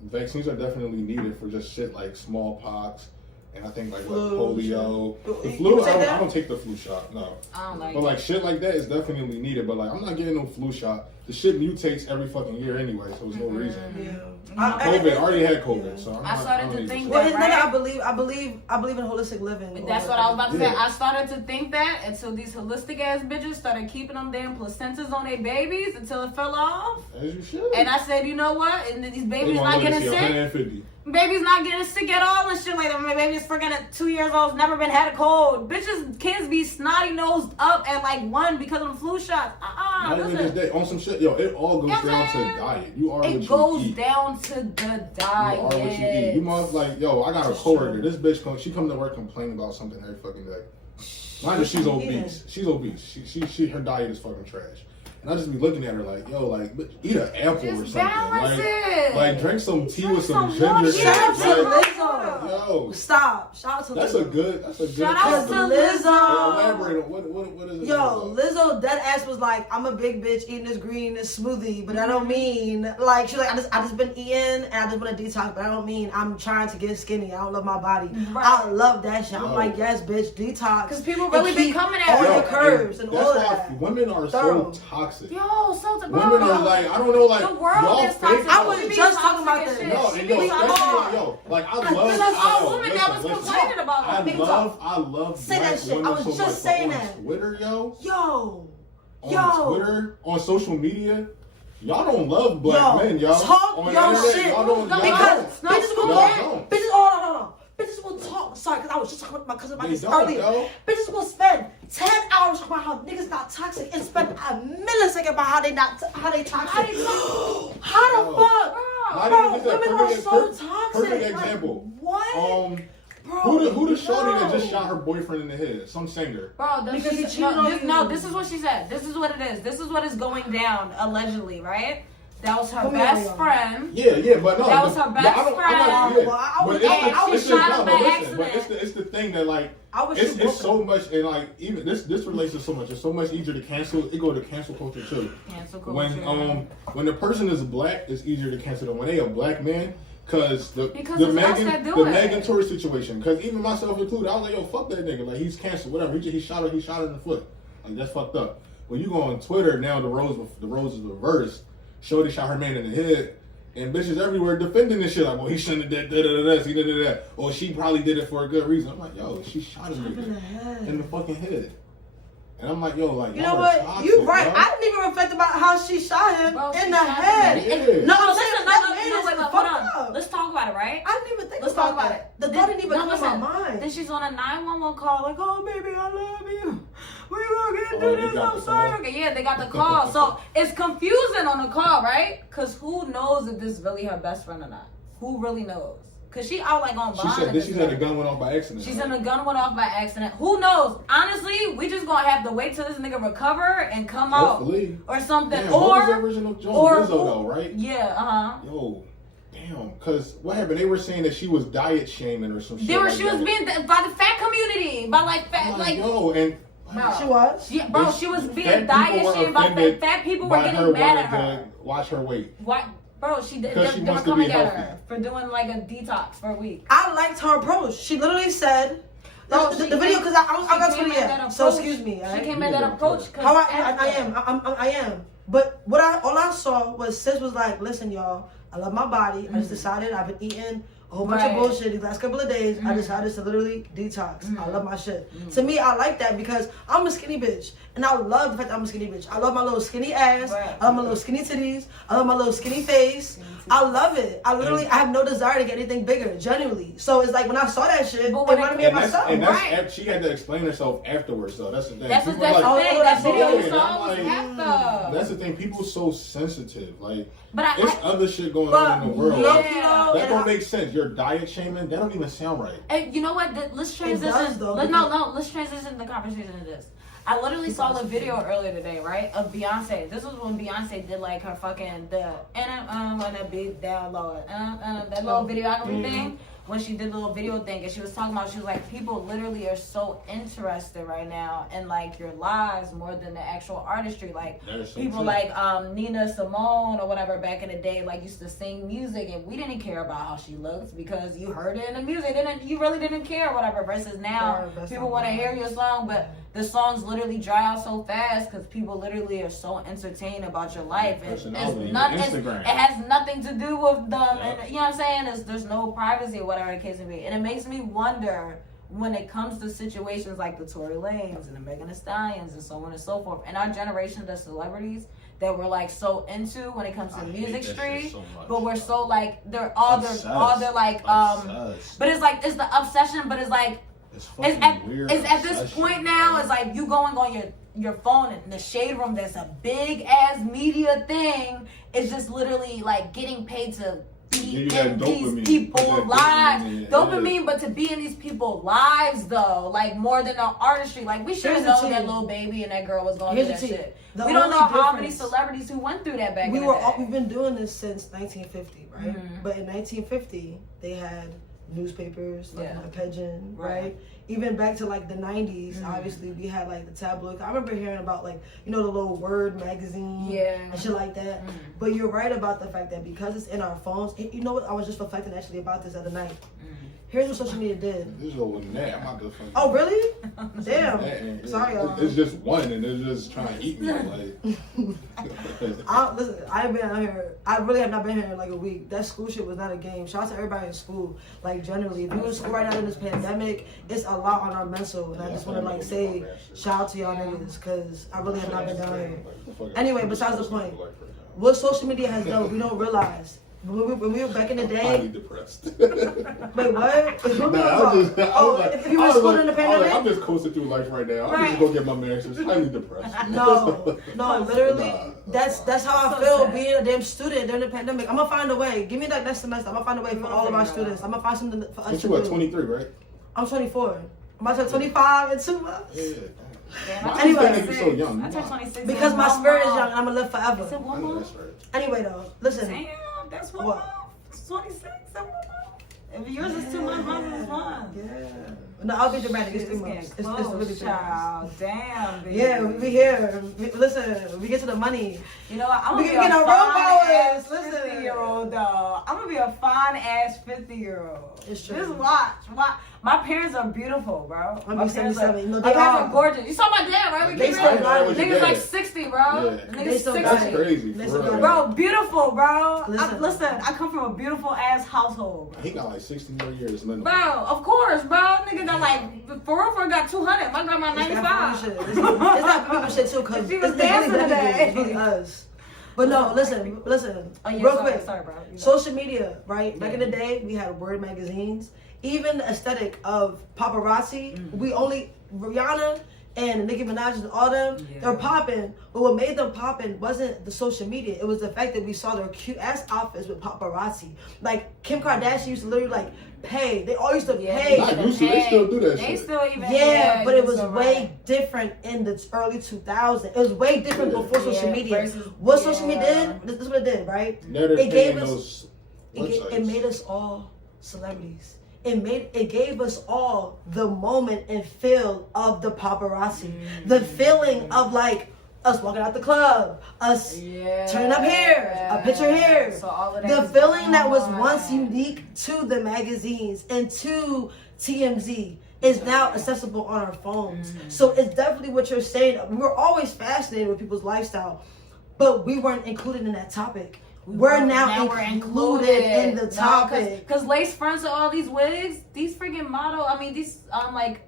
vaccines are definitely needed for just shit like smallpox and I think like Flu, polio. The You flu, take that? I don't take the flu shot. No. I don't like But like shit like that is definitely needed. But like I'm not getting no flu shot. The shit mutates every fucking year anyway, so there's no reason. Yeah. COVID, I already had COVID, so I started to think Well, that, and then right? I believe in holistic living. That's what I was about to say. Yeah. I started to think that until these holistic ass bitches started keeping them damn placentas on their babies until it fell off. As you should. And I said, you know what? And these babies not getting sick. 150. Baby's not getting sick at all and shit like that. My baby's freaking at 2 years old, never been had a cold. Bitches, kids be snotty nosed up at like 1 because of the flu shots. Not even just that. On some shit, yo, it all goes down to diet. You are what It you goes eat. down to the diet. You are what you eat. You must like, yo, I got a coworker. This bitch she come to work complaining about something every fucking day. Mind you, she's obese. She's obese. She her diet is fucking trash. And I just be looking at her like, yo, like, eat an apple or Just something. balance it. Like, drink some tea with some some ginger. water. in it. Shout out to Like, Lizzo. yo, Stop. Shout out to that's Lizzo. a good Shout out to compliment. Lizzo. Elaborate on what is it? Yo, Lizzo dead ass was like, I'm a big bitch eating this green, this smoothie, but I don't mean like she's like I just been eating and I just want to detox, but I don't mean I'm trying to get skinny. I don't love my body. Right. I love that shit. I'm Yo. like, yes, bitch, detox. Because people really And be keep coming all at your her. curves and that's all of why that. women are Thorough. so toxic. Yo, so the Women are like, I don't know, like, the world y'all is fake. toxic. I was We be just toxic talking about and that. shit. No, She and be yo, toxic. especially like I love. Because all women listen, that was listen. complaining about I her. love Say black that shit. I women was so just much, but saying on that. Twitter, yo, Yo. on Twitter, on social media, y'all don't love black men, y'all. Talk on the your internet, shit. y'all don't, y'all Because don't. bitches will Y'all go. don't. Bitches, hold on. Bitches will talk. Sorry, because I was just talking with my cousin about They this don't, earlier. yo. Bitches will spend 10 hours talking about how niggas not toxic and spend a millisecond about how they toxic. How the Yo. fuck? Not Bro, even just that. women are so toxic. Perfect Like, example. what? Bro, Who the shorty that just no. shot her boyfriend in the head? Some singer. Bro, Because he cheated no, on this, you. no, this is what she said. This is what it is. This is what is going down, allegedly, right? That was her Come here, best y'all. friend. Yeah, but no. That was her best I'm not, friend. Well, I but was- it's I the- was it's the- shot no, by but listen, accident. but it's the thing that like I was it's broken. so much and like even this relates to so much. It's so much easier to cancel. It go to cancel culture too. Cancel culture. When the person is black, it's easier to cancel them. When they a black man, because the it's us that Megan do the it. Megan Tory situation. Because even myself included, I was like, yo, fuck that nigga. Like he's canceled. Whatever. He shot her. He shot her in the foot. Like that's fucked up. When you go on Twitter now, the roles is reversed. Shorty shot her man in the head. And bitches everywhere defending this shit like, well, he shouldn't have did this, he did that, or she probably did it for a good reason. I'm like, yo, she shot him in the fucking head. And I'm like, yo, like, You know what? toxic, You right. bro. I didn't even reflect about how she shot him Bro, in she the shot him head. in the head. No, No, I'm saying listen, that no, man wait, is hold fucked on. up. Let's talk about it, right? I didn't even think Let's about talk about that. it. The thought didn't even come to listen. my mind. Then she's on a 911 call, like, oh, baby, I love you. We gonna get Oh, through they this. got I'm the sorry. call? Okay, yeah, they got the call. So it's confusing on the call, right? Because who knows if this is really her best friend or not? Who really knows? Because she out like on She bond. said at this. this She said the point. gun went off by accident. She said the gun went off by accident. Who knows? Honestly, we just gonna have to wait till this nigga recover and come Hopefully. out or something. Damn, or what was the original Jones Lizzo though, right? Yeah, Yo, damn. Because what happened? They were saying that she was diet shaming or some shit. She like was that. being by the fat community, by like fat, I'm like yo, and bro. She was. Yeah, bro, It's- she was fat being people diet were shamed by offended fat people were by getting mad at wanting her. to watch her weight. What? Bro, she did. Because she They were wants to coming be at healthy. her for doing like a detox for a week. I liked her approach. She literally said, Bro, the she video, came- because I got she came Twitter at that yet. So approach. excuse me. She alright? came You at that did approach. How I am. But all I saw was sis was like, listen, y'all, I love my body. I just decided I've been eating a whole bunch of Right. bullshit these last couple of days. I decided to literally detox. I love my shit. To me, I like that because I'm a skinny bitch. And I love the fact that I'm a skinny bitch. I love my little skinny ass. Right. I love my little skinny titties. I love my little skinny face. I love it. I have no desire to get anything bigger, genuinely. So it's like when I saw that shit, it But when reminded me it- of myself. And she had to explain herself afterwards, though. That's the thing. That's People the like, thing. That video you yeah, saw I'm was like, after. That's the thing. People so sensitive. Like, But it's other shit going on in the world. yeah. That don't make sense. Your diet shaming, that don't even sound right. Hey, you know what? Let's transition. does, though, Let's transition the conversation to this. I literally saw the video earlier today, right, of Beyonce. This was when Beyonce did like her fucking and I'm gonna be down low, that little videography thing, when she did the little video thing, and she was talking about, she was like, people literally are so interested right now in like your lives more than the actual artistry. Like people like Nina Simone or whatever back in the day, like used to sing music, and we didn't care about how she looked because you heard it in the music, you really didn't care, whatever. Versus now, people want to hear your song, but the songs literally dry out so fast because people literally are so entertained about your life. It has nothing to do with them, and you know what I'm saying? There's no privacy or whatever the case may be. And it makes me wonder when it comes to situations like the Tory Lanez and the Megan Thee Stallions and so on and so forth, and our generation of celebrities that we're like so into when it comes to the music street, but we're so like they're like but it's like it's the obsession, but it's like it's at this point now, it's like you going on your phone in the shade room, there's a big ass media thing. It's just literally like getting paid to be in these people's lives. Dopamine, but to be in these people's lives though, like more than the artistry. Like we should have known that little baby and that girl was going through that shit. We don't know how many celebrities who went through that back in the day. We've been doing this since 1950, right? Mm-hmm. But in 1950, they had newspapers like a pigeon, right? Even back to like the 90s, obviously we had like the tabloid. I remember hearing about like, you know, the little Word magazine and shit like that. But you're right about the fact that because it's in our phones, you know what, I was just reflecting actually about this the other night. Here's what social media did. This is over that. I'm not the fucking. Oh really? Damn. Sorry, y'all. It's just one, and they're just trying to eat me. Like. Listen, I've been out here. I really have not been here in like a week. That school shit was not a game. Shout out to everybody in school. Like generally, if you're in school right now in this pandemic, it's a lot on our mental. And I just want to like say, shout out to y'all niggas, because I really have not been down here. Anyway, besides the point, what social media has done, we don't realize. When we were back in the day, highly depressed. Wait, what? If you were in school in the pandemic, I'm just coasting through life right now. I'm just gonna get my master's. Highly depressed. No, literally, that's how I feel being a damn student during the pandemic. I'm gonna find a way. Give me that next semester. I'm gonna find a way for all of our students. I'm gonna find something for us to do. You are 23, right? I'm 24. I'm about to turn 25 in 2 months. Yeah. Anyway, so young. I turned 26. Because my spirit is young and I'm gonna live forever. I know that's right. Anyway, though, listen. Damn, that's 1 month. 26. That's 1 month. If yours is 2 months, mine is 1. Yeah. No, I'll be dramatic. It's 3 months. It's really child. Damn, baby. Yeah, we here. Listen, we get to the money. You know what? I'm gonna be a fine ass 50-year-old though. I'm gonna be a fine ass 50-year-old. It's true. Just watch. My parents are beautiful, bro. I'm 77. My parents are gorgeous. You saw my dad, right? They still got it. Niggas like 60, bro. Yeah. Niggas 60. That's crazy. Bro, beautiful, bro. Listen, I come from a beautiful ass household. Bro. He got like 60 more years. Bro, of course, bro. Nigga got like, for real, got 200. My grandma 95. It's not people shit too, because she was dancing today. It's really us. But no, listen. Real quick. Sorry, bro. Social media, right? Back in the day, we had Word magazines. Even the aesthetic of paparazzi, Rihanna and Nicki Minaj and all them, they're popping. But what made them popping wasn't the social media. It was the fact that we saw their cute ass outfits with paparazzi. Like Kim Kardashian used to literally like pay. They all used to pay. They still do that shit. They still even but it was way different in the early 2000s. It was way different before social media. What social media did, this is what it did, right? It gave us, it made us all celebrities. It gave us all the moment and feel of the paparazzi. The feeling of like us walking out the club, us turning up here, a picture here. So all of that the feeling that was once unique to the magazines and to TMZ is now accessible on our phones. So it's definitely what you're saying. We were always fascinated with people's lifestyle, but we weren't included in that topic. We're now included in the topic. Because lace fronts of all these wigs, these freaking these like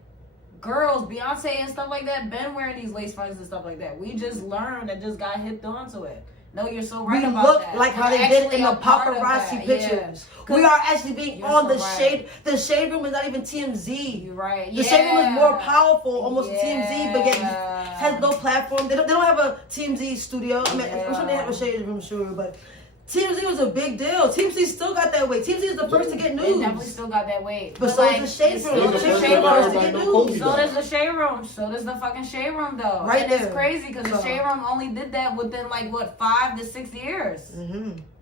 girls, Beyonce and stuff like that, been wearing these lace fronts and stuff like that. We just learned and just got hipped onto it. No, you're so right about that. We look like how they did in the paparazzi pictures. We are actually being on the shade. The shade room is not even TMZ. You're right. The shade room is more powerful, almost TMZ, but yet has no platform. They don't have a TMZ studio. I mean, I'm sure they have a shade room, sure, but TMZ was a big deal. TMZ still got that weight. TMZ is the first to get news. They definitely still got that weight. But so like, is the shade room. The shade room to get news. So does the shade room. So does the fucking shade room, though. Right and there. It's crazy because the shade room only did that within like, what, 5 to 6 years.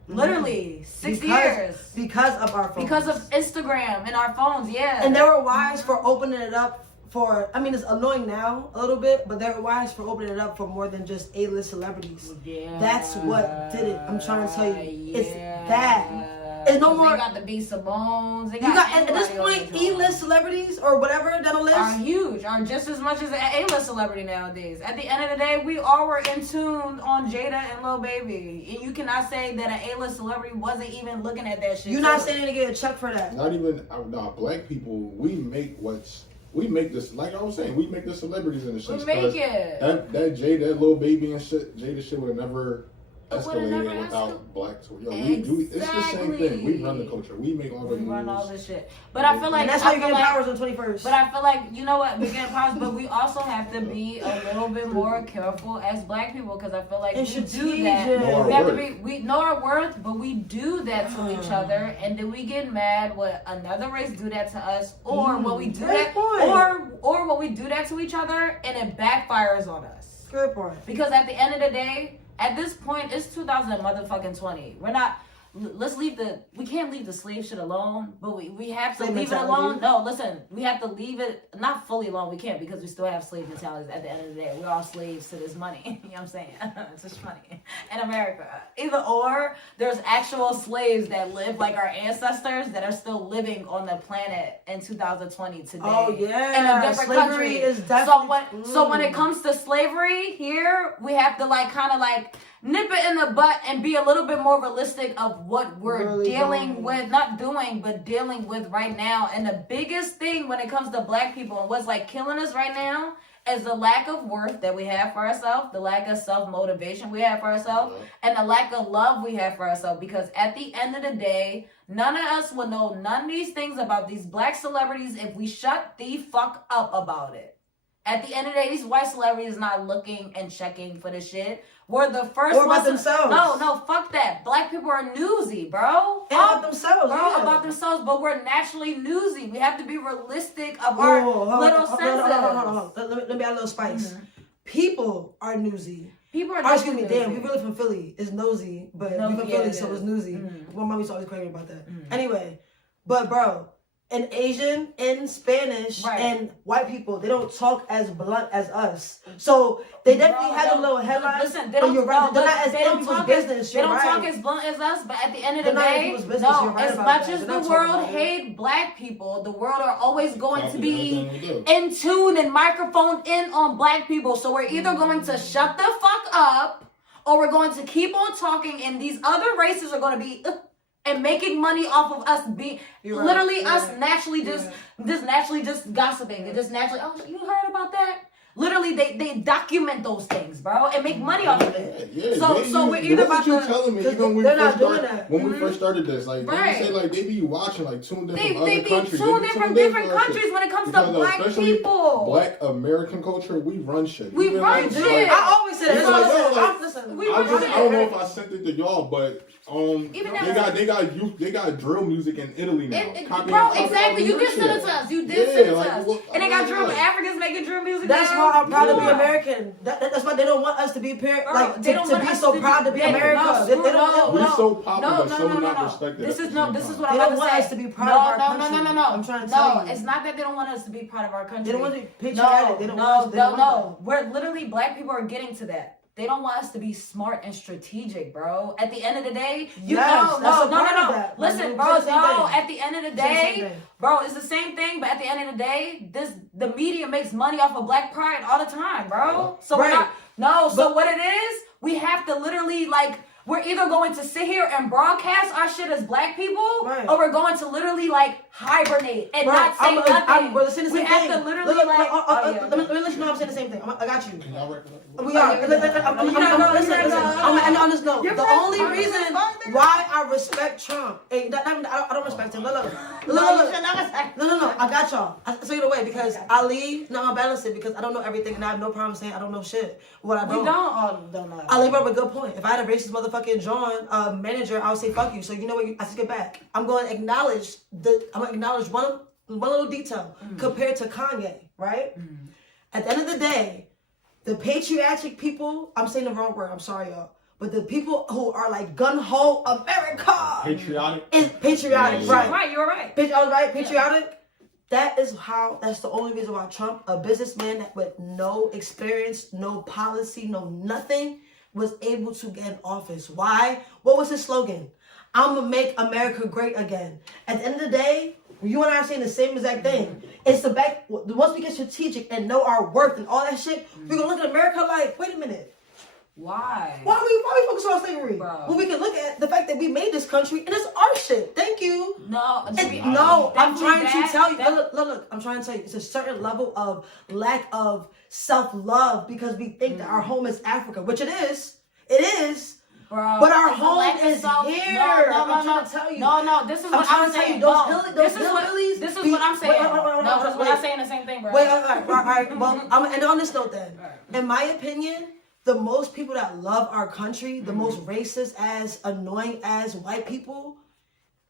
Literally 6 years. Because of our phones. Because of Instagram and our phones, yeah. And they were wise for opening it up for, I mean, it's annoying now a little bit, but they were wise for opening it up for more than just A-list celebrities. Yeah. That's what did it. I'm trying to tell you. It's that. It's no more. They got the B. Simones. You got at this point, E-list celebrities or whatever that list are huge, are just as much as an A-list celebrity nowadays. At the end of the day, we all were in tune on Jada and Lil Baby. And you cannot say that an A-list celebrity wasn't even looking at that shit. You're not saying to get a check for that. Not even black people. We make this, like I was saying, we make the celebrities in the shit. We make it. That Jada, that Lil Baby and shit, Jada shit would have never escalated without blacks. Yo, exactly. it's the same thing. We run the culture. We make all the moves. We run all this shit. But I feel like and that's how you get powers on 21st. But I feel like, you know what, we get powers, but we also have to be a little bit more careful as black people, because I feel like we do that. We have to be, we know our worth, but we do that to each other, and then we get mad when another race do that to us, or when we do that, or when we do that to each other, and it backfires on us. Good point. Because at the end of the day, at this point, it's 2020. We're not. We can't leave the slave shit alone, but we have to leave it alone. No, listen, we have to leave it not fully alone. We can't, because we still have slave mentalities at the end of the day. We're all slaves to this money. You know what I'm saying? It's just money in America. Either or, there's actual slaves that live like our ancestors that are still living on the planet in 2020 today. Oh yeah, in a different slavery country. is definitely. So when it comes to slavery here, we have to kind of nip it in the butt and be a little bit more realistic of what we're dealing with, not doing, but dealing with right now. And the biggest thing when it comes to black people and what's killing us right now is the lack of worth that we have for ourselves, the lack of self-motivation we have for ourselves, and the lack of love we have for ourselves. Because at the end of the day, none of us will know none of these things about these black celebrities if we shut the fuck up about it. At the end of the day, these white celebrities not looking and checking for the shit. We're the first or about themselves. No, fuck that. Black people are newsy, bro. And about themselves, about themselves, but we're naturally newsy. We have to be realistic of our little senses. Hold on. Let me add a little spice. Mm-hmm. People are newsy. People are excuse me, damn, we really from Philly. It's nosy, but we from Philly, so it's newsy. Mm-hmm. My mommy's always crazy about that. Mm-hmm. Anyway, but bro, in Asian, in Spanish, and white people, they don't talk as blunt as us. So they definitely had a little headlines. Listen, they don't. You're right. They're not as people's business. They don't talk as blunt as us. But at the end of the day, as much as the world hate black people, the world are always going to be in tune and microphone in on black people. So we're either going to shut the fuck up, or we're going to keep on talking, and these other races are going to be. And making money off of us being naturally just gossiping and just naturally, oh, you heard about that? Literally, they document those things, bro, and make money off of it. Yeah, so we're either about to. Telling me, even when we first started this, they say they be watching tuned in from other countries. They tuned in from different countries when it comes to black people. Black American culture, we run shit. We run shit. I always say that. I don't know if I sent it to y'all, but they got drill music in Italy now. Bro, exactly. You did send it to us. You did send it to us. And they got drill Africans making drill music. That's why I'm proud to be American. That's why they don't want us to be to be so proud to be America. We're so popular, so not respected. This is what I'm about to say. They don't want us to be proud of our country. No. I'm trying to tell you. No, it's not that they don't want us to be proud of our country. They don't want to be patriotic. They don't want us. No. We're literally, black people are getting to that. They don't want us to be smart and strategic, bro. At the end of the day, no. Listen, bro, no. At the end of the day, bro, it's the same thing. But at the end of the day, the media makes money off of black pride all the time, bro. So So what it is, we have to literally we're either going to sit here and broadcast our shit as black people, or we're going to literally hibernate and not say nothing. We're saying the same thing. We have to literally let me let you know I'm saying the same thing. I got you. We are. I'm on this note. The only reason why I respect Trump, I don't respect him. No. I got y'all. I say it away because I leave. Now I balance it because I don't know everything and I have no problem saying I don't know shit. What I don't. We don't know. I leave up a good point. If I had a racist motherfucking John manager, I would say fuck you. So you know what? I take it back. I'm going to acknowledge one little detail compared to Kanye, right? At the end of the day, the patriotic people, I'm saying the wrong word, I'm sorry y'all, But the people who are like gun ho America, Patriotic, is patriotic, Yeah. right? You're right. I was right, patriotic. That is how. That's the only reason why Trump, a businessman with no experience, no policy, no nothing, was able to get in office. Why? What was his slogan? I'm gonna make America great again. At the end of the day, you and I are saying the same exact thing. It's the back. Once we get strategic and know our worth and all that shit, we're gonna look at America like, wait a minute. Why? Why we focus on slavery? Bro. When we can look at the fact that we made this country and it's our shit. Thank you. No, I'm trying to tell you. Look. I'm trying to tell you. It's a certain level of lack of self-love because we think that our home is Africa, which it is. It is. Bro, but our home is here. I'm trying to tell you. No, this is what I'm saying. This is what I'm saying. No, because we're not saying the same thing, bro. Wait, all right. Well, I'm gonna end on this note then. In my opinion, the most people that love our country, the most racist as annoying as white people,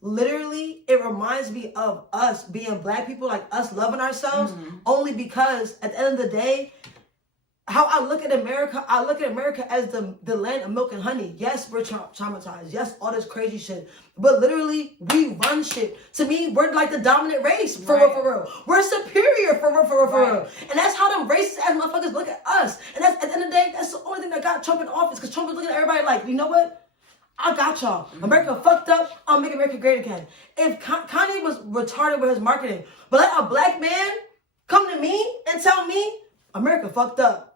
literally, it reminds me of us being black people, like us loving ourselves, only because at the end of the day, how I look at America as the land of milk and honey. Yes, we're traumatized. Yes, all this crazy shit. But literally, we run shit. To me, we're like the dominant race. For real. We're superior for real. And that's how them racist ass motherfuckers look at us. And that's at the end of the day, that's the only thing that got Trump in office. Because Trump was looking at everybody like, you know what? I got y'all. America fucked up. I'll make America great again. If Kanye was retarded with his marketing, but let a black man come to me and tell me America fucked up,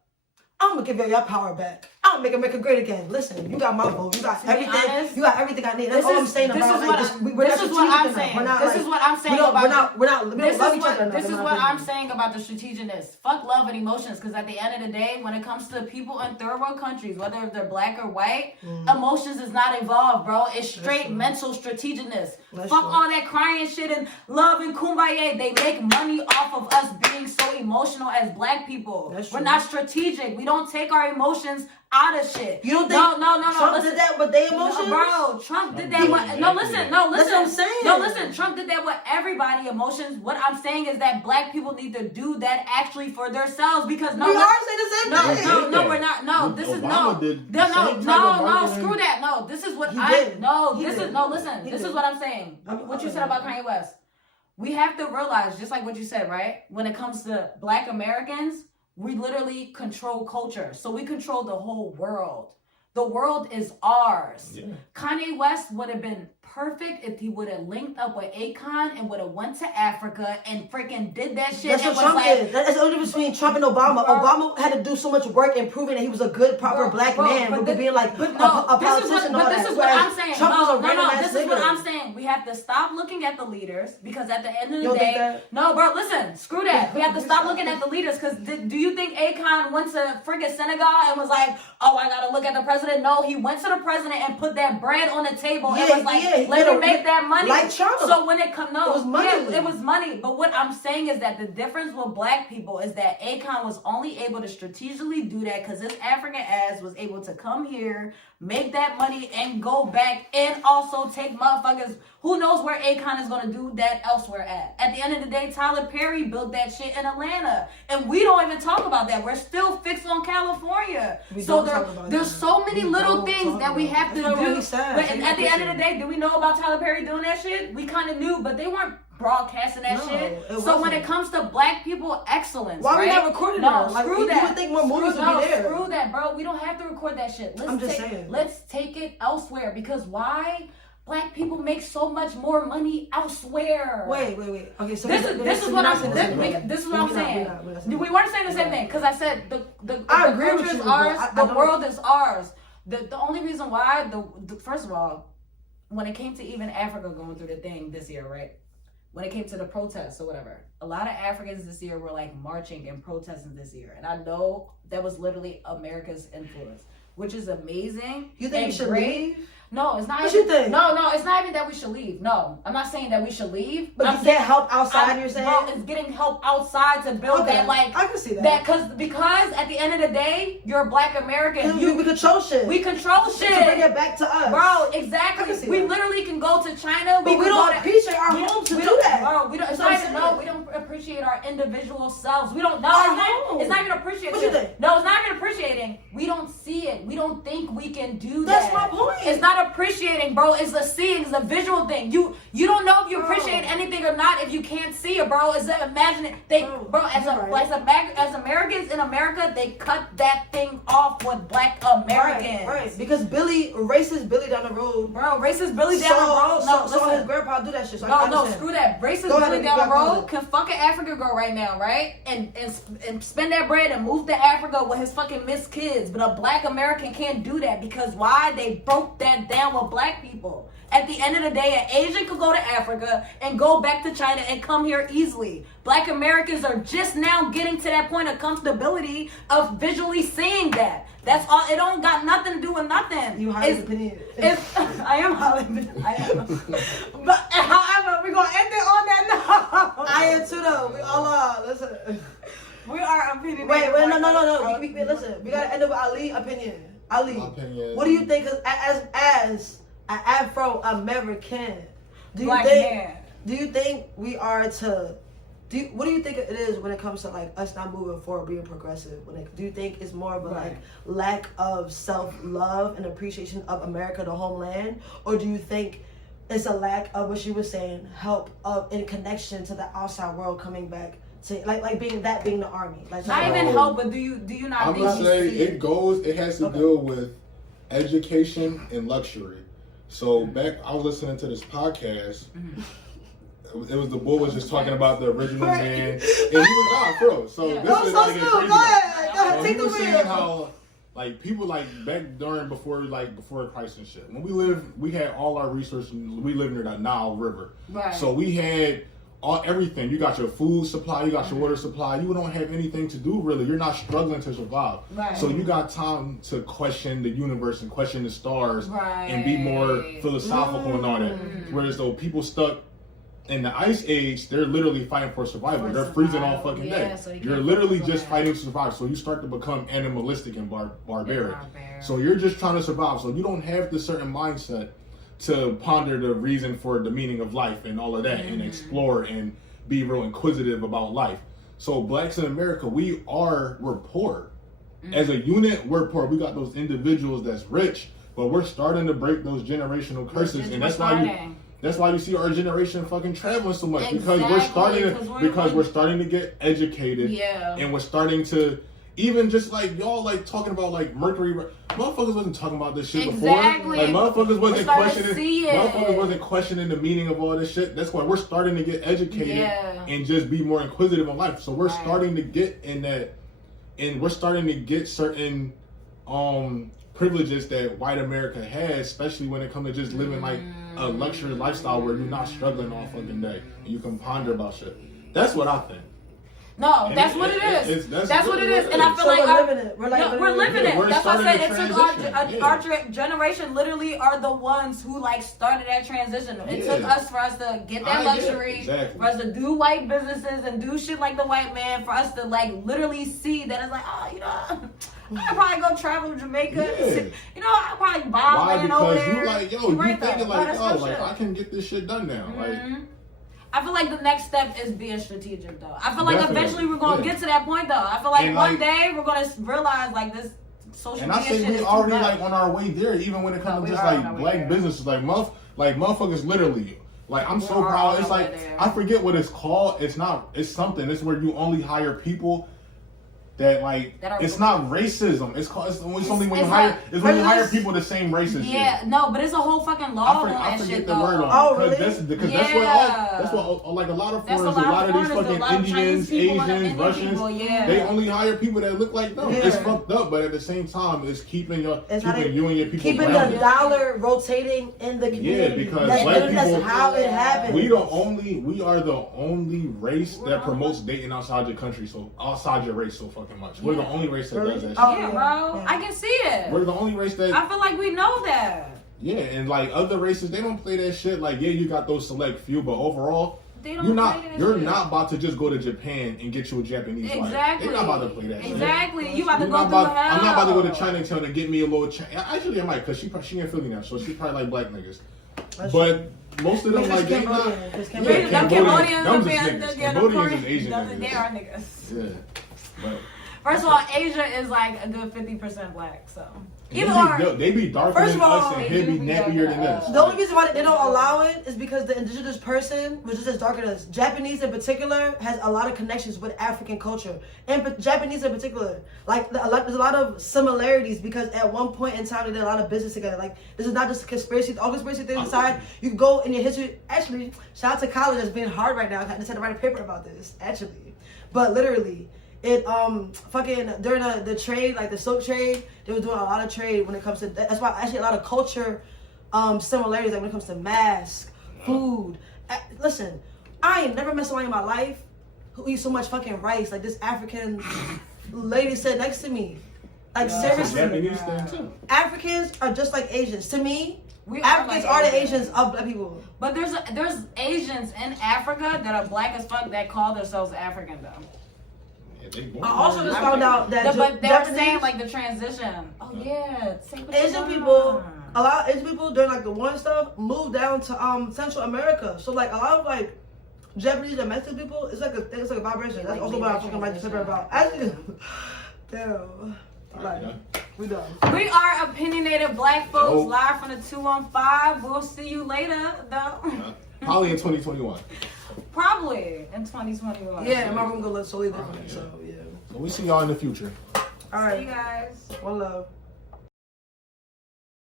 I'm gonna give y'all power back. I'm gonna make America great again. Listen, you got my vote. You got everything. Honest, you got everything I need. That's all I'm saying about like this. This is what I'm saying. This is what I'm saying about. We don't love each other. This is what I'm saying about the strateginess. Fuck love and emotions, because at the end of the day, when it comes to people in third world countries, whether they're black or white, emotions is not involved, bro. It's straight mental strateginess. Fuck all that crying shit and love and kumbaya. They make money off of us being so emotional as black people. We're not strategic. We don't take our emotions out of shit. You don't think Trump did that with their emotions? Bro, Trump did that with... No, listen. That's what I'm saying. No, listen. Trump did that with everybody emotions. What I'm saying is that black people need to do that actually for themselves because... we are saying the same thing. No, we're not. No, this is... No, screw that. No, this is what This is what I'm saying. What you said about Kanye West. We have to realize, just like what you said, right? When it comes to black Americans, we literally control culture. So we control the whole world. The world is ours. Yeah. Kanye West would have been perfect if he would have linked up with Akon and would have went to Africa and freaking did that shit. That's what Trump did. That's the only difference between Trump and Obama. Obama had to do so much work in proving that he was a good, proper black man, but being like a politician. But this is what I'm saying. Trump was a random ass This is what I'm saying. We have to stop looking at the leaders because at the end of the day, screw that. We have to stop looking at the leaders because do you think Akon went to freaking Senegal and was like, oh, I gotta look at the president? No, he went to the president and put that bread on the table and was like, let me make that money. Like Trump. So when it comes, it was money. Yeah, it was money. But what I'm saying is that the difference with black people is that Akon was only able to strategically do that because his African ass was able to come here, make that money, and go back and also take motherfuckers. Who knows where Akon is going to do that elsewhere at? At the end of the day, Tyler Perry built that shit in Atlanta. And we don't even talk about that. We're still fixed on California. So there's so many little things that we have to do. But at the end of the day, do we know about Tyler Perry doing that shit? We kind of knew, but they weren't broadcasting that shit. So when it comes to black people excellence, why we not recording that? Screw that. You would think more movies would be there. Screw that, bro. We don't have to record that shit. Let's take it elsewhere because why? Black people make so much more money elsewhere. Wait. Okay, so this is what I'm saying. We weren't saying the same thing because I said the country is ours, the world is ours. The only reason why first of all, when it came to even Africa going through the thing this year, right? When it came to the protests or whatever, a lot of Africans this year were like marching and protesting this year, and I know that was literally America's influence, which is amazing. You think we should leave? No, it's not. What you think? No, it's not even that we should leave. No, I'm not saying that we should leave. But you get help outside. You're saying? Bro, it's getting help outside to build that. Like I can see that. Because at the end of the day, you're a black American. We control shit. We control shit. To bring it back to us, bro. Exactly. We literally can go to China. But we don't appreciate our homes to do that. Bro, we don't. We don't appreciate our individual selves. We don't know our home. It's not even appreciate. What you think? No, it's not even appreciate. appreciating. We don't see it. We don't think we can do That's that. my point. It's not appreciating, bro. It's a seeing. It's a visual thing. You don't know if you appreciate anything or not if you can't see it, bro. It's a imagine it. As Americans in America, they cut that thing off with Black Americans. Right. Because racist Billy down the road. Bro, racist Billy down the road. So his grandpa do that shit. So no, screw that. Racist Billy down the road can fucking Africa girl right now, right? And spend that bread and move to Africa with his fucking missed kids. But a Black American can't do that because why? They broke that down with Black people. At the end of the day, an Asian could go to Africa and go back to China and come here easily. Black Americans are just now getting to that point of comfortability of visually seeing that. That's all. It don't got nothing to do with nothing. You highly opinionated. I am highly opinionated. I am. But however, we're gonna end it on that note. I am too though. We all are. Listen. We are opinionated. Wait, no. Listen, we gotta end it with Ali opinion. Ali, opinion. What do you think? As an Afro-American, do you think we are to? What do you think it is when it comes to like us not moving forward, being progressive? Do you think it's more of a like lack of self-love and appreciation of America, the homeland, or do you think it's a lack of what she was saying, help of in connection to the outside world coming back to like being the army? Like not even help, but do you not? I would say it has to deal with education and luxury. So back, I was listening to this podcast. It was the boy was just talking about the original man, and he was bro. So this is like go ahead, take the wheel. Saying how like people like back before Christ and shit. When we had all our resources. We lived near the Nile River, right? So we had everything. You got your food supply, you got your water supply. You don't have anything to do really. You're not struggling to survive. Right. So you got time to question the universe and question the stars and be more philosophical and all that. Whereas though people stuck in the ice age, they're literally fighting for survival. They're freezing all fucking day. So you're literally just fighting to survive. So you start to become animalistic and barbaric. So you're just trying to survive. So you don't have the certain mindset to ponder the reason for the meaning of life and all of that and explore and be real inquisitive about life. So blacks in America, we're poor. As a unit, we're poor. We got those individuals that's rich, but we're starting to break those generational curses. And that's why you see our generation fucking traveling so much. Because we're starting to get educated. Yeah. And we're starting to even just like y'all like talking about like Mercury. Motherfuckers wasn't talking about this shit before. Like motherfuckers wasn't questioning the meaning of all this shit. That's why we're starting to get educated and just be more inquisitive in life. So we're starting to get in that, and we're starting to get certain privileges that white America has, especially when it comes to just living like a luxury lifestyle where you're not struggling all fucking day and you can ponder about shit. That's what I think. No, that's what it is. That's what it is. And I feel so like we're living it. That's why I said it took our generation literally are the ones who like started that transition. It took us for us to get that luxury, for us to do white businesses and do shit like the white man, for us to like literally see that it's like, oh, you know, I'd probably go travel to Jamaica. Yeah. You know, I'd probably buy land over there. Because you like, yo, you thinking like, oh, like I can get this shit done now. Like. I feel like the next step is being strategic, though. I feel like eventually we're gonna get to that point, though. I feel like one day we're gonna realize like this social media shit is too much. And I think we already like on our way there, even when it comes to just like black businesses, like motherfuckers literally. Like I'm so proud. It's like I forget what it's called. It's something. It's where you only hire people that like it's not racism. It's only something when you hire people the same race as you. Yeah, no, but it's a whole fucking law on that shit though. Oh, really? Because that's what like a lot of foreigners, a lot of these fucking Indians, Asians, Russians, they only hire people that look like them. It's fucked up, but at the same time, it's keeping you and your people keeping grounded. the dollar rotating in the community. Yeah, because black people, that's how it happens. We are the only race that promotes dating outside your country, so outside your race, so fucking much. We're the only race that does that shit. Yeah, bro. I can see it. We're the only race that... I feel like we know that. Yeah, and like other races, they don't play that shit. Like, yeah, you got those select few, but overall, you're not about to just go to Japan and get you a Japanese wife. They're not about to play that shit. Exactly. You about to go through hell. I'm not about to go to Chinatown and get me a little... Actually, I might, because she ain't Philly now, so she probably like black niggas. But... most of them like they not. Cambodians and Asian niggas. They are niggas. Yeah, but First of all, Asia is like a good 50% black, so. They be darker First than of all, us and he'd be nappier than us. The only reason why they don't allow it is because the indigenous person, which is as darker than us, Japanese in particular, has a lot of connections with African culture. And Japanese in particular, like there's a lot of similarities because at one point in time they did a lot of business together. Like this is not just a conspiracy. All conspiracy things aside, you go in your history. Actually, shout out to college that's being hard right now. I just had to write a paper about this. Actually, but literally. It fucking during the trade, like the silk trade, they were doing a lot of trade when it comes to that's why actually a lot of culture similarities, like when it comes to masks, food. Listen, I ain't never met somebody in my life who eats so much fucking rice like this African lady said next to me. Like seriously, Japanese thing too. Africans are just like Asians. To me, Africans Africans are the Asians of black people. But there's Asians in Africa that are black as fuck that call themselves African though. I also just found out that but they were saying like the transition. Oh yeah, Asian people, a lot of Asian people during like the war and stuff moved down to Central America. So like a lot of like Japanese and Mexican people, it's like a vibration. That's also what I'm talking about the paper about. Actually, damn. Like, we done. We are opinionated black folks live from the 215. We'll see you later though. Probably in 2021. Probably in 2021. Yeah, my room gonna look totally different. So yeah. So we see y'all in the future. All right. See you guys. One love.